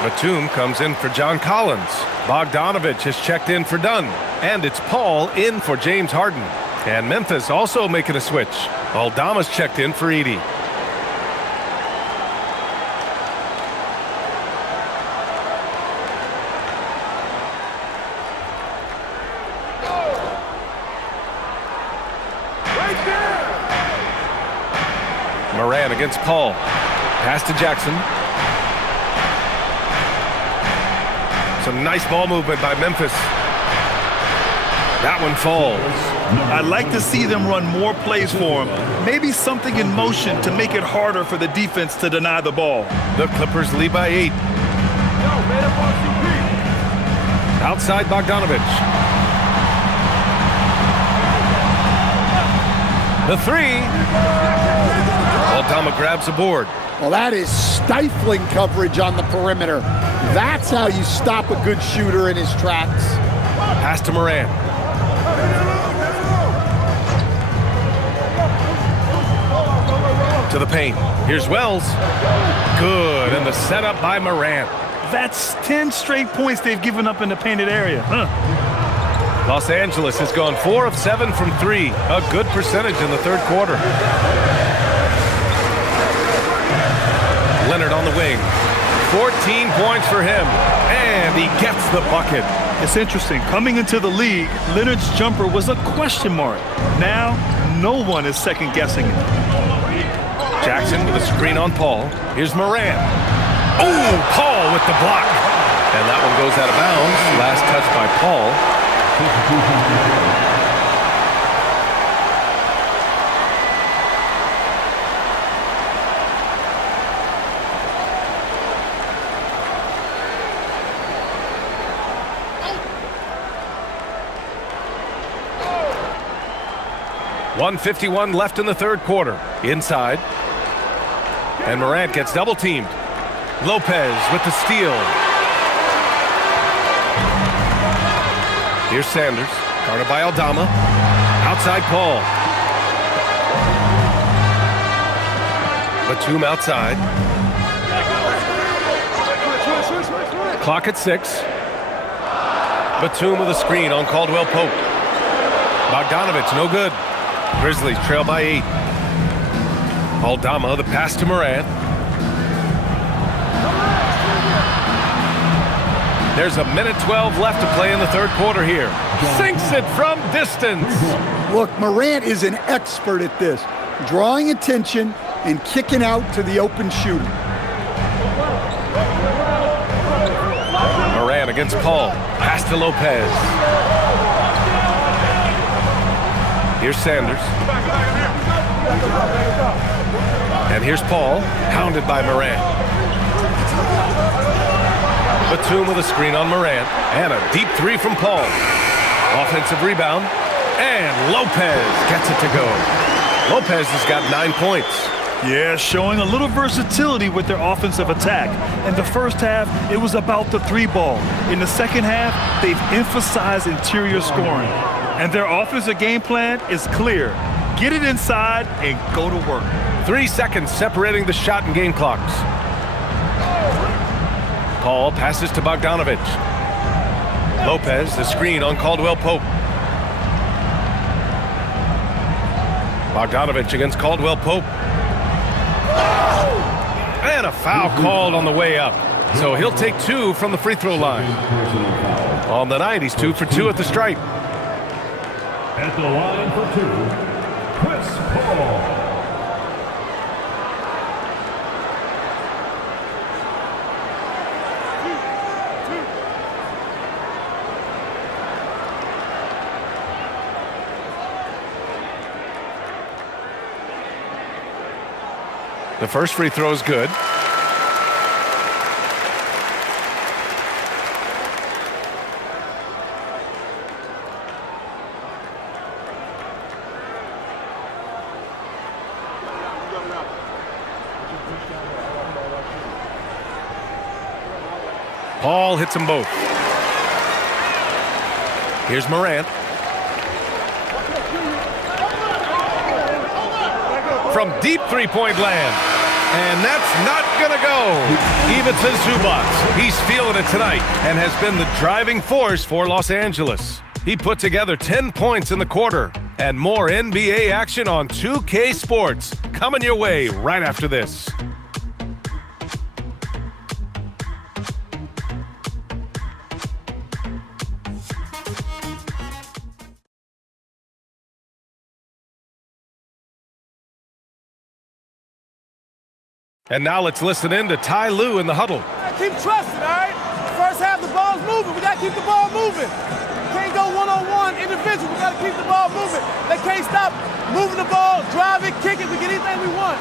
Batum comes in for John Collins. Bogdanovich has checked in for Dunn. And it's Paul in for James Harden. And Memphis also making a switch. Aldama's checked in for Edey. Morant against Paul. Pass to Jackson. Some nice ball movement by Memphis. That one falls. I'd like to see them run more plays for him. Maybe something in motion to make it harder for the defense to deny the ball. The Clippers lead by 8. Outside Bogdanovich. The 3. Aldama grabs the board. Well, that is stifling coverage on the perimeter. That's how you stop a good shooter in his tracks. Pass to Morant. To the paint. Here's Wells. Good, and the setup by Morant. That's 10 straight points they've given up in the painted area. Los Angeles has gone 4 of 7 from 3. A good percentage in the third quarter. Leonard on the wing. 14 points for him. And he gets the bucket. It's interesting. Coming into the league, Leonard's jumper was a question mark. Now, no one is second-guessing it. Jackson with a screen on Paul. Here's Morant. Oh, Paul with the block. And that one goes out of bounds. Last touch by Paul. .151 left in the third quarter. Inside. And Morant gets double-teamed. Lopez with the steal. Here's Sanders. Guarded by Aldama. Outside Paul. Batum outside. Clock at 6. Batum with a screen on Caldwell Pope. Bogdanovich, no good. Grizzlies trail by 8. Aldama, the pass to Morant. There's a minute 12 left to play in the third quarter here. Sinks it from distance. Look, Morant is an expert at this, drawing attention and kicking out to the open shooter. Morant against Paul. Pass to Lopez. Here's Sanders. And here's Paul, hounded by Morant. Batum with a screen on Morant. And a deep 3 from Paul. Offensive rebound. And Lopez gets it to go. Lopez has got 9 points. Yeah, showing a little versatility with their offensive attack. In the first half, it was about the 3 ball. In the second half, they've emphasized interior scoring. And their offensive game plan is clear. Get it inside and go to work. 3 seconds separating the shot and game clocks. Paul passes to Bogdanovich. Lopez, the screen on Caldwell Pope. Bogdanovich against Caldwell Pope. And a foul called on the way up. So he'll take 2 from the free throw line. On the night, he's 2 for 2 at the stripe. At the line for 2, Chris Paul. The first free throw is good. Paul hits them both. Here's Morant. From deep three-point land. And that's not going to go. Even to Zubac. He's feeling it tonight and has been the driving force for Los Angeles. He put together 10 points in the quarter. And more NBA action on 2K Sports coming your way right after this. And now let's listen in to Ty Lue in the huddle. Keep trusting, all right? First half, the ball's moving. We got to keep the ball moving. Can't go one-on-one individual. We got to keep the ball moving. They can't stop moving the ball, drive it, kick it. We get anything we want.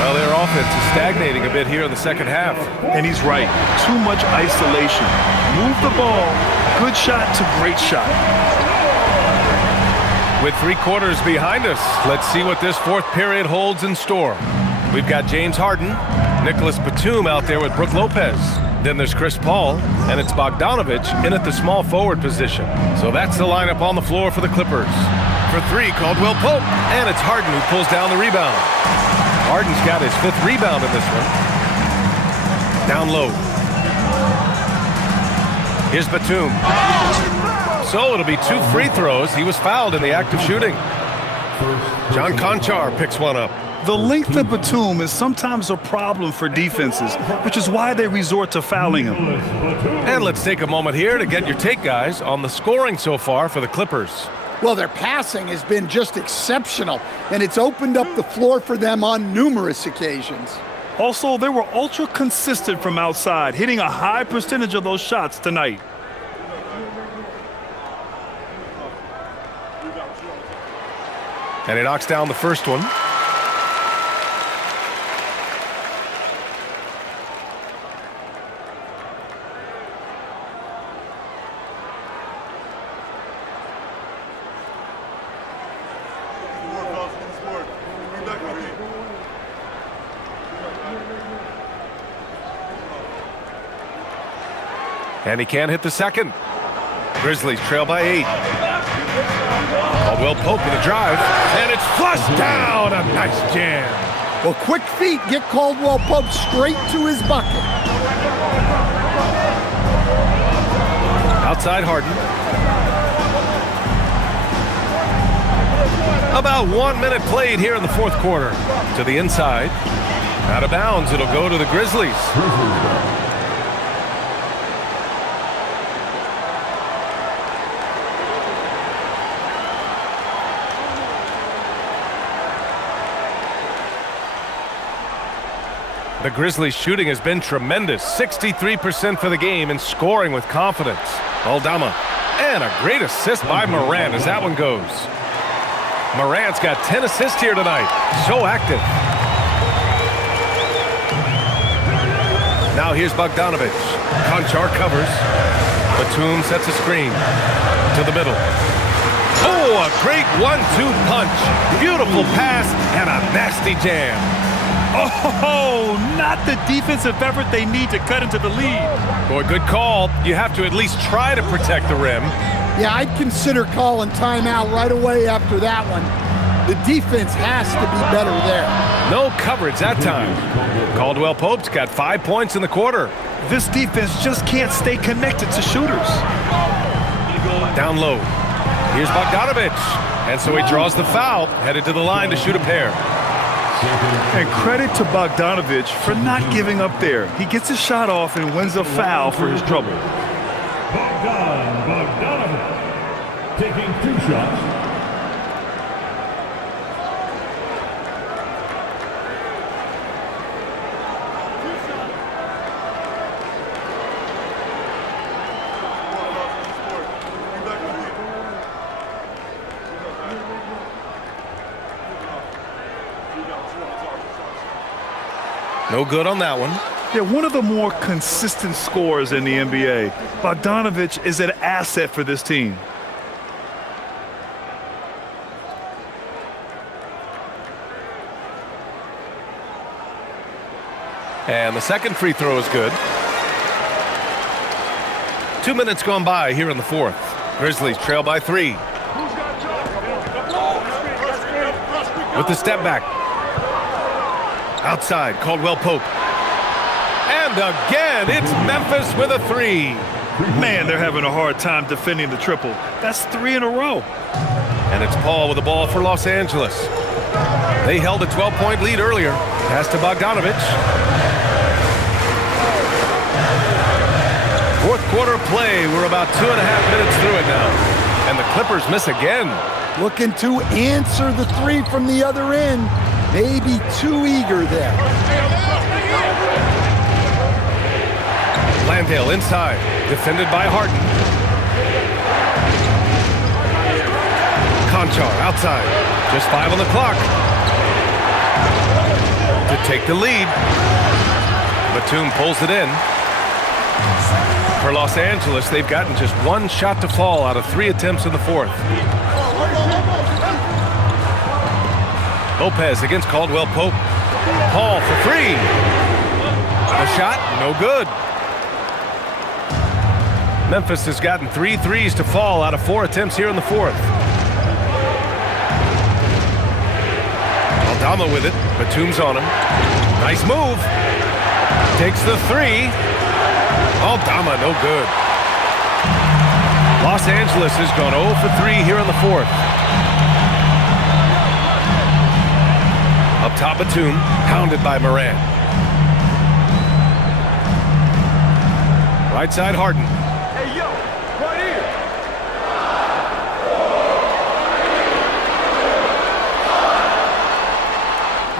Well, their offense is stagnating a bit here in the second half. And he's right. Too much isolation. Move the ball. Good shot to great shot. With 3 quarters behind us, let's see what this fourth period holds in store. We've got James Harden, Nicholas Batum out there with Brook Lopez. Then there's Chris Paul, and it's Bogdanovich in at the small forward position. So that's the lineup on the floor for the Clippers. For 3, Caldwell Pope, and it's Harden who pulls down the rebound. Harden's got his 5th rebound in this one. Down low. Here's Batum. So it'll be 2 free throws. He was fouled in the act of shooting. John Conchar picks one up. The length of Batum is sometimes a problem for defenses, which is why they resort to fouling him. And let's take a moment here to get your take, guys, on the scoring so far for the Clippers. Well, their passing has been just exceptional, and it's opened up the floor for them on numerous occasions. Also, they were ultra consistent from outside, hitting a high percentage of those shots tonight. And he knocks down the first one. And he can't hit the second. Grizzlies trail by 8. Caldwell Pope with a drive, and it's flushed down. A nice jam. Well, quick feet get Caldwell Pope straight to his bucket. Outside Harden. About 1 minute played here in the fourth quarter. To the inside. Out of bounds, it'll go to the Grizzlies. The Grizzlies' shooting has been tremendous. 63% for the game and scoring with confidence. Aldama. And a great assist by Morant as that one goes. Morant's got 10 assists here tonight. So active. Now here's Bogdanovich. Conchar covers. Batum sets a screen. To the middle. Oh, a great 1-2 punch. Beautiful pass and a nasty jam. Oh, not the defensive effort they need to cut into the lead. Boy, good call. You have to at least try to protect the rim. Yeah, I'd consider calling timeout right away after that one. The defense has to be better there. No coverage that time. Caldwell Pope's got 5 points in the quarter. This defense just can't stay connected to shooters. Down low. Here's Bogdanovich. And so he draws the foul, headed to the line to shoot a pair. And credit to Bogdanovich for not giving up there. He gets his shot off and wins a foul for his trouble. Bogdanovich taking 2 shots. No good on that one. Yeah, one of the more consistent scorers in the NBA. Bogdanovich is an asset for this team. And the second free throw is good. 2 minutes gone by here in the fourth. Grizzlies trail by 3. With the step back. Outside, Caldwell Pope. And again, it's Memphis with a 3. Man, they're having a hard time defending the triple. That's 3 in a row. And it's Paul with the ball for Los Angeles. They held a 12-point lead earlier. Pass to Bogdanovich. Fourth quarter play. We're about 2.5 minutes through it now. And the Clippers miss again. Looking to answer the 3 from the other end. Maybe too eager there. Landale inside, defended by Harden. Conchar outside, just 5 on the clock. To take the lead. Batum pulls it in. For Los Angeles, they've gotten just 1 shot to fall out of 3 attempts in the fourth. Lopez against Caldwell Pope. Paul for 3. The shot, no good. Memphis has gotten 3 threes to fall out of 4 attempts here in the fourth. Aldama with it. Batum's on him. Nice move. Takes the 3. Aldama, no good. Los Angeles has gone 0 for 3 here in the fourth. Up top, Batum, hounded by Moran. Right side, Harden. Hey, yo, right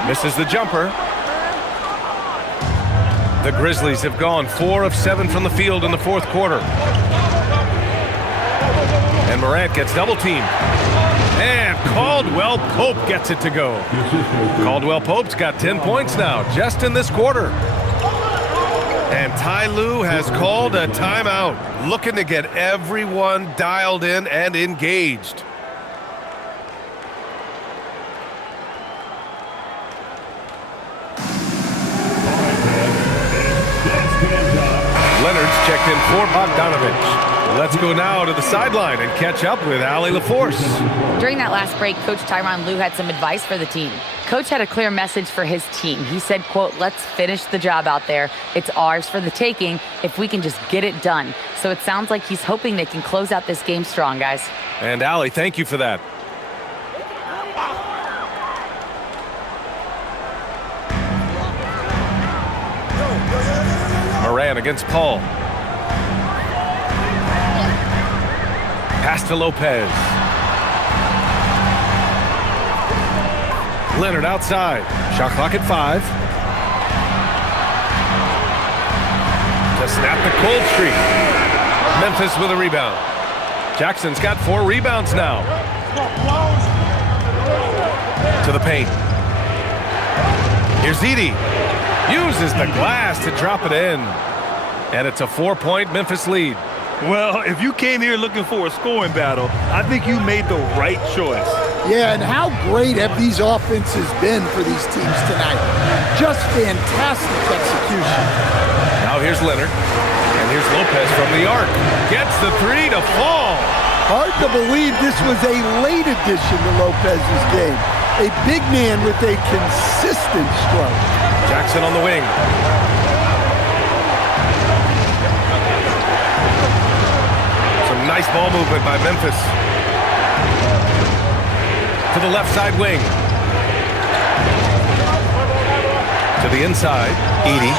here. Misses the jumper. The Grizzlies have gone 4 of 7 from the field in the fourth quarter. And Morant gets double teamed. And Caldwell Pope gets it to go. Caldwell Pope's got 10 points now, just in this quarter. And Ty Lue has called a timeout, looking to get everyone dialed in and engaged. Leonard's checked in for Bogdanovich. Let's go now to the sideline and catch up with Allie LaForce. During that last break, Coach Tyronn Lue had some advice for the team. Coach had a clear message for his team. He said, quote, "Let's finish the job out there. It's ours for the taking if we can just get it done." So it sounds like he's hoping they can close out this game strong, guys. And Allie, thank you for that. Moran against Paul. Pass to Lopez. Leonard outside. Shot clock at 5. To snap the cold streak. Memphis with a rebound. Jackson's got 4 rebounds now. To the paint. Here's Edey. Uses the glass to drop it in. And it's a 4-point Memphis lead. Well, if you came here looking for a scoring battle, I think you made the right choice. Yeah, and how great have these offenses been for these teams tonight? Just fantastic execution. Now here's Leonard. And here's Lopez from the arc. Gets the 3 to fall. Hard to believe this was a late addition to Lopez's game. A big man with a consistent stroke. Jackson on the wing. Some nice ball movement by Memphis. To the left side wing. To the inside, Edey.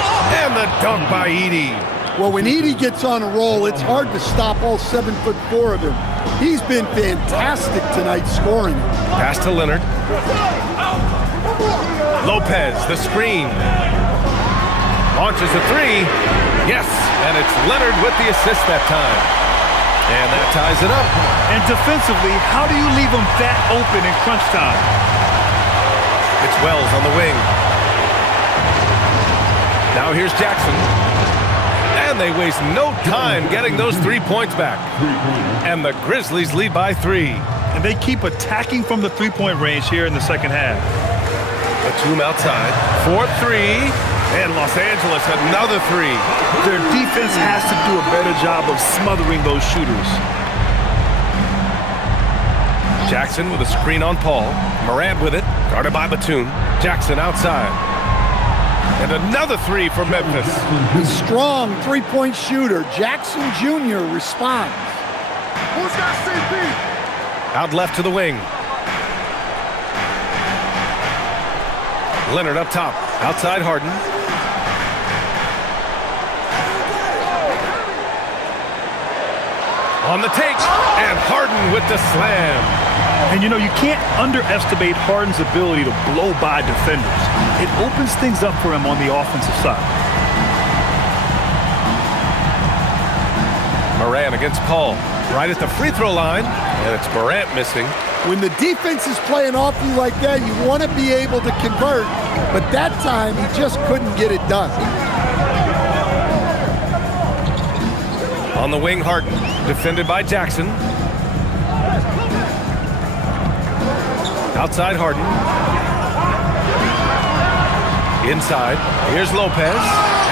And the dunk by Edey. Well, when Edey gets on a roll, it's hard to stop all 7'4" of him. He's been fantastic tonight scoring. Pass to Leonard. Lopez, the screen. Launches a three. Yes, and it's Leonard with the assist that time. And that ties it up. And defensively, how do you leave them that open in crunch time? It's Wells on the wing. Now here's Jackson. And they waste no time getting those 3 points back. And the Grizzlies lead by 3. And they keep attacking from the three-point range here in the second half. Batum outside. 4-3. And Los Angeles another 3. Their defense has to do a better job of smothering those shooters. Jackson with a screen on Paul. Morant with it. Guarded by Batum. Jackson outside. And another 3 for Memphis. The strong three-point shooter, Jackson Jr. responds. Who's got CP? Out left to the wing. Leonard up top. Outside Harden. On the take. And Harden with the slam. And you know, you can't underestimate Harden's ability to blow by defenders. It opens things up for him on the offensive side. Morant against Paul. Right at the free throw line. And it's Morant missing. When the defense is playing off you like that, you want to be able to convert. But that time, he just couldn't get it done. On the wing, Harden. Defended by Jackson. Outside Harden. Inside. Here's Lopez.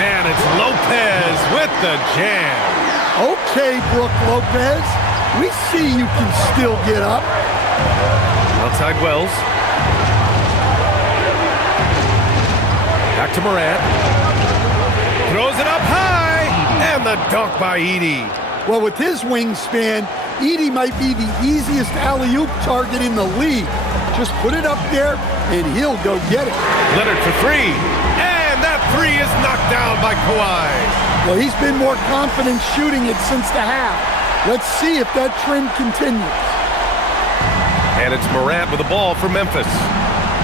And it's Lopez with the jam. Okay, Brook Lopez. We see you can still get up. Outside Wells. Back to Morant. Throws it up high. And the dunk by Edey. Well, with his wingspan, Edey might be the easiest alley-oop target in the league. Just put it up there, and he'll go get it. Leonard for 3. And that 3 is knocked down by Kawhi. Well, he's been more confident shooting it since the half. Let's see if that trend continues. And it's Morant with the ball for Memphis.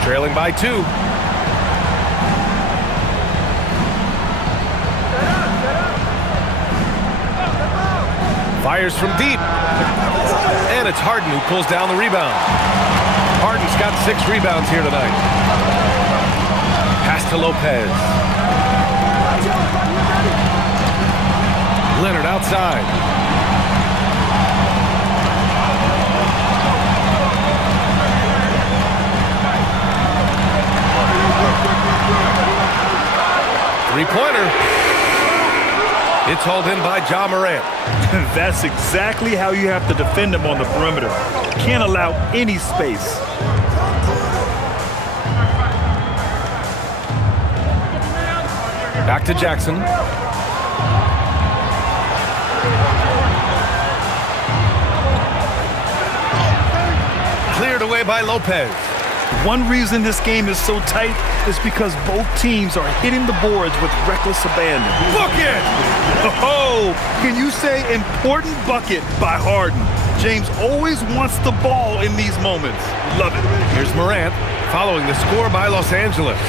Trailing by 2. Fires from deep. And it's Harden who pulls down the rebound. Harden's got 6 rebounds here tonight. Pass to Lopez. Leonard outside. Three-pointer. It's hauled in by Ja Morant. That's exactly how you have to defend him on the perimeter. Can't allow any space. Back to Jackson. Cleared away by Lopez. One reason this game is so tight is because both teams are hitting the boards with reckless abandon. Bucket! Oh, can you say important bucket by Harden? James always wants the ball in these moments. Love it. Here's Morant following the score by Los Angeles.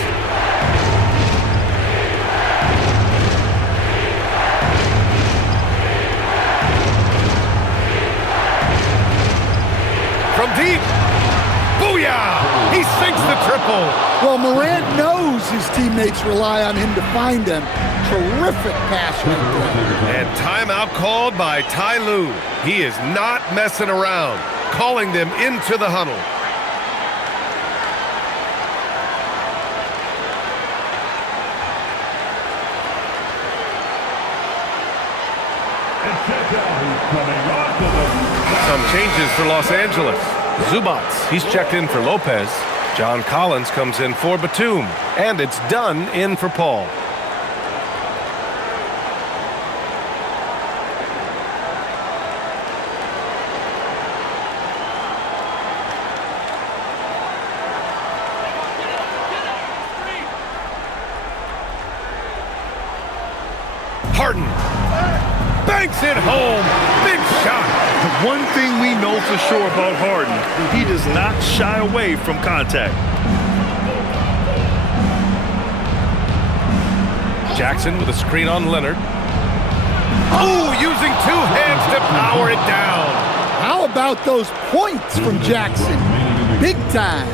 From deep. Booyah! He sinks the triple. Well, Morant knows his teammates rely on him to find them. Terrific pass right there. And timeout called by Ty Lue. He is not messing around, calling them into the huddle. Some changes for Los Angeles. Zubats, he's checked in for Lopez. John Collins comes in for Batum. And it's Dunn in for Paul. Harden banks it home. Big shot. One thing we know for sure about Harden, he does not shy away from contact. Jackson with a screen on Leonard. Oh, using two hands to power it down. How about those points from Jackson? Big time.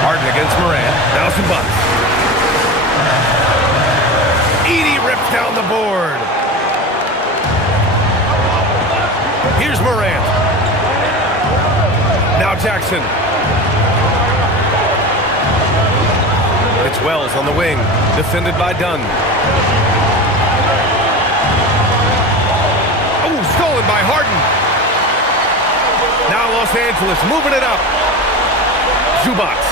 Harden against Moran. Now some bucks. Edey rips down the board. Here's Moran. Now Jackson. It's Wells on the wing, defended by Dunn. Oh, stolen by Harden. Now Los Angeles moving it up. Zubac.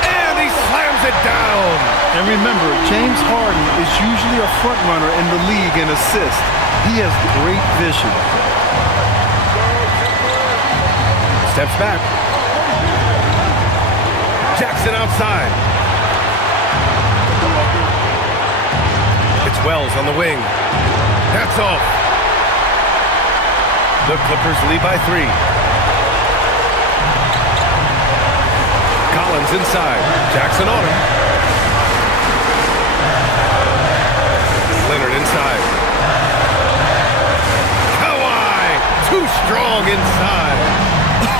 And he slams it down. And remember, James Harden is usually a front runner in the league in assists. He has great vision. Steps back. Jackson outside. It's Wells on the wing. That's off. The Clippers lead by 3. Collins inside. Jackson on him. Leonard inside. Kawhi! Too strong inside.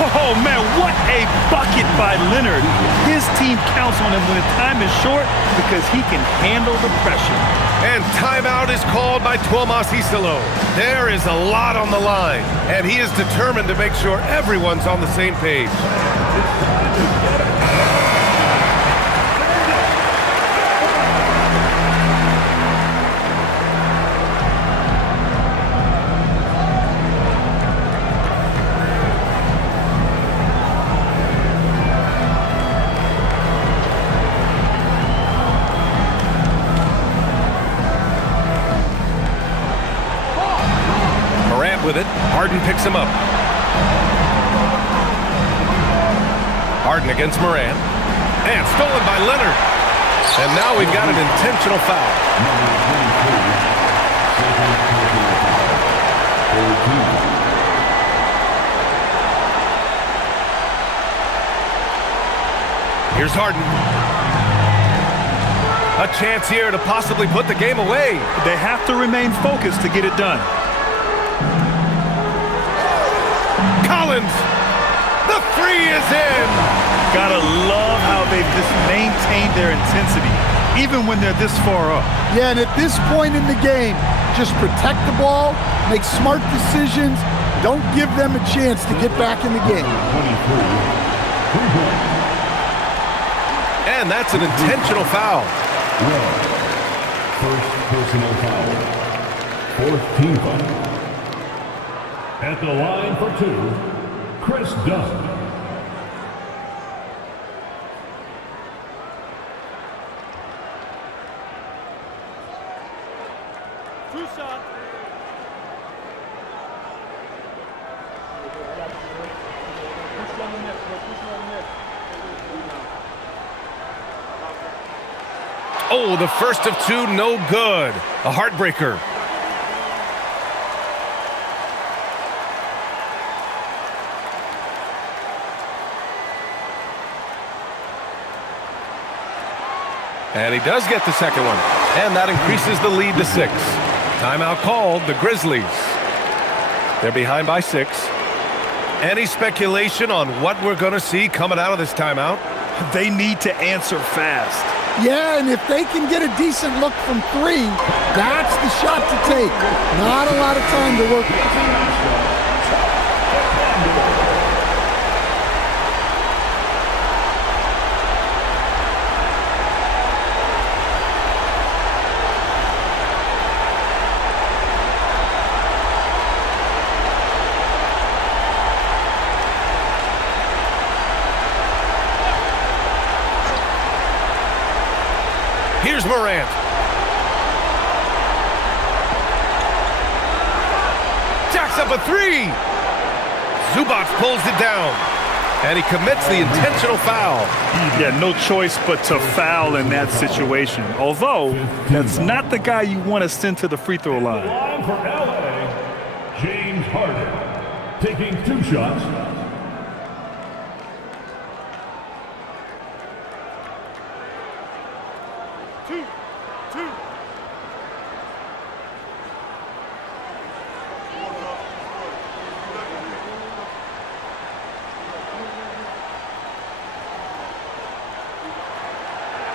Oh, man, what a bucket by Leonard. His team counts on him when time is short because he can handle the pressure. And timeout is called by Tuomas Isalo. There is a lot on the line, and he is determined to make sure everyone's on the same page. With it, Harden picks him up. Harden against Moran. And stolen by Leonard. And now we've got an intentional foul. Here's Harden. A chance here to possibly put the game away. They have to remain focused to get it done. Collins, the 3 is in. Gotta love how they've just maintained their intensity, even when they're this far up. Yeah, and at this point in the game, just protect the ball, make smart decisions, don't give them a chance to get back in the game. And that's an intentional foul. First personal foul. 4th team foul. At the line for 2, Chris Dunn. Two shots. Oh, the first of 2, no good. A heartbreaker. And he does get the second one. And that increases the lead to 6. Timeout called, the Grizzlies. They're behind by 6. Any speculation on what we're going to see coming out of this timeout? They need to answer fast. Yeah, and if they can get a decent look from 3, that's the shot to take. Not a lot of time to work with. Here's Morant. Jacks up a 3. Zubac pulls it down. And he commits the intentional foul. Yeah, no choice but to foul in that situation. Although, that's not the guy you want to send to the free throw line. Line for LA, James Harden, taking 2 shots.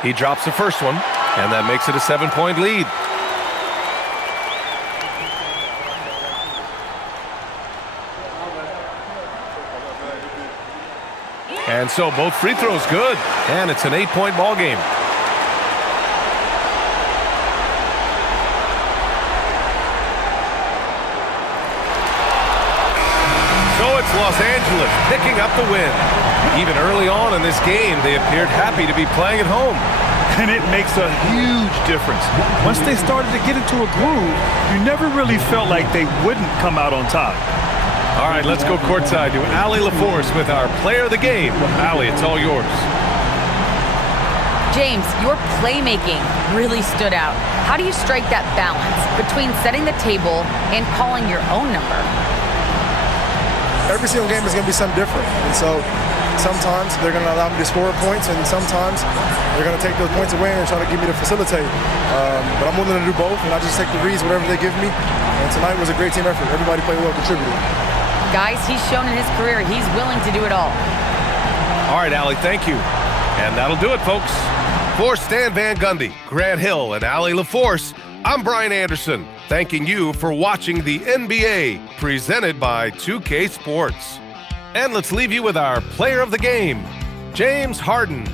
He drops the first one, and that makes it a 7-point lead. And so both free throws good, and it's an 8-point ball game. So it's Los Angeles picking up the win. Even early on in this game, they appeared happy to be playing at home. And it makes a huge difference. Once they started to get into a groove, you never really felt like they wouldn't come out on top. All right, let's go courtside to Allie LaForce with our player of the game. Allie, it's all yours. James, your playmaking really stood out. How do you strike that balance between setting the table and calling your own number? Every single game is going to be something different. And so sometimes they're going to allow me to score points, and sometimes they're going to take those points away and try to get me to facilitate. But I'm willing to do both, and I just take the reads, whatever they give me. And tonight was a great team effort. Everybody played well, contributed. Guys, he's shown in his career he's willing to do it all. All right, Allie, thank you. And that'll do it, folks. For Stan Van Gundy, Grant Hill, and Allie LaForce, I'm Brian Anderson, thanking you for watching the NBA, presented by 2K Sports. And let's leave you with our player of the game, James Harden.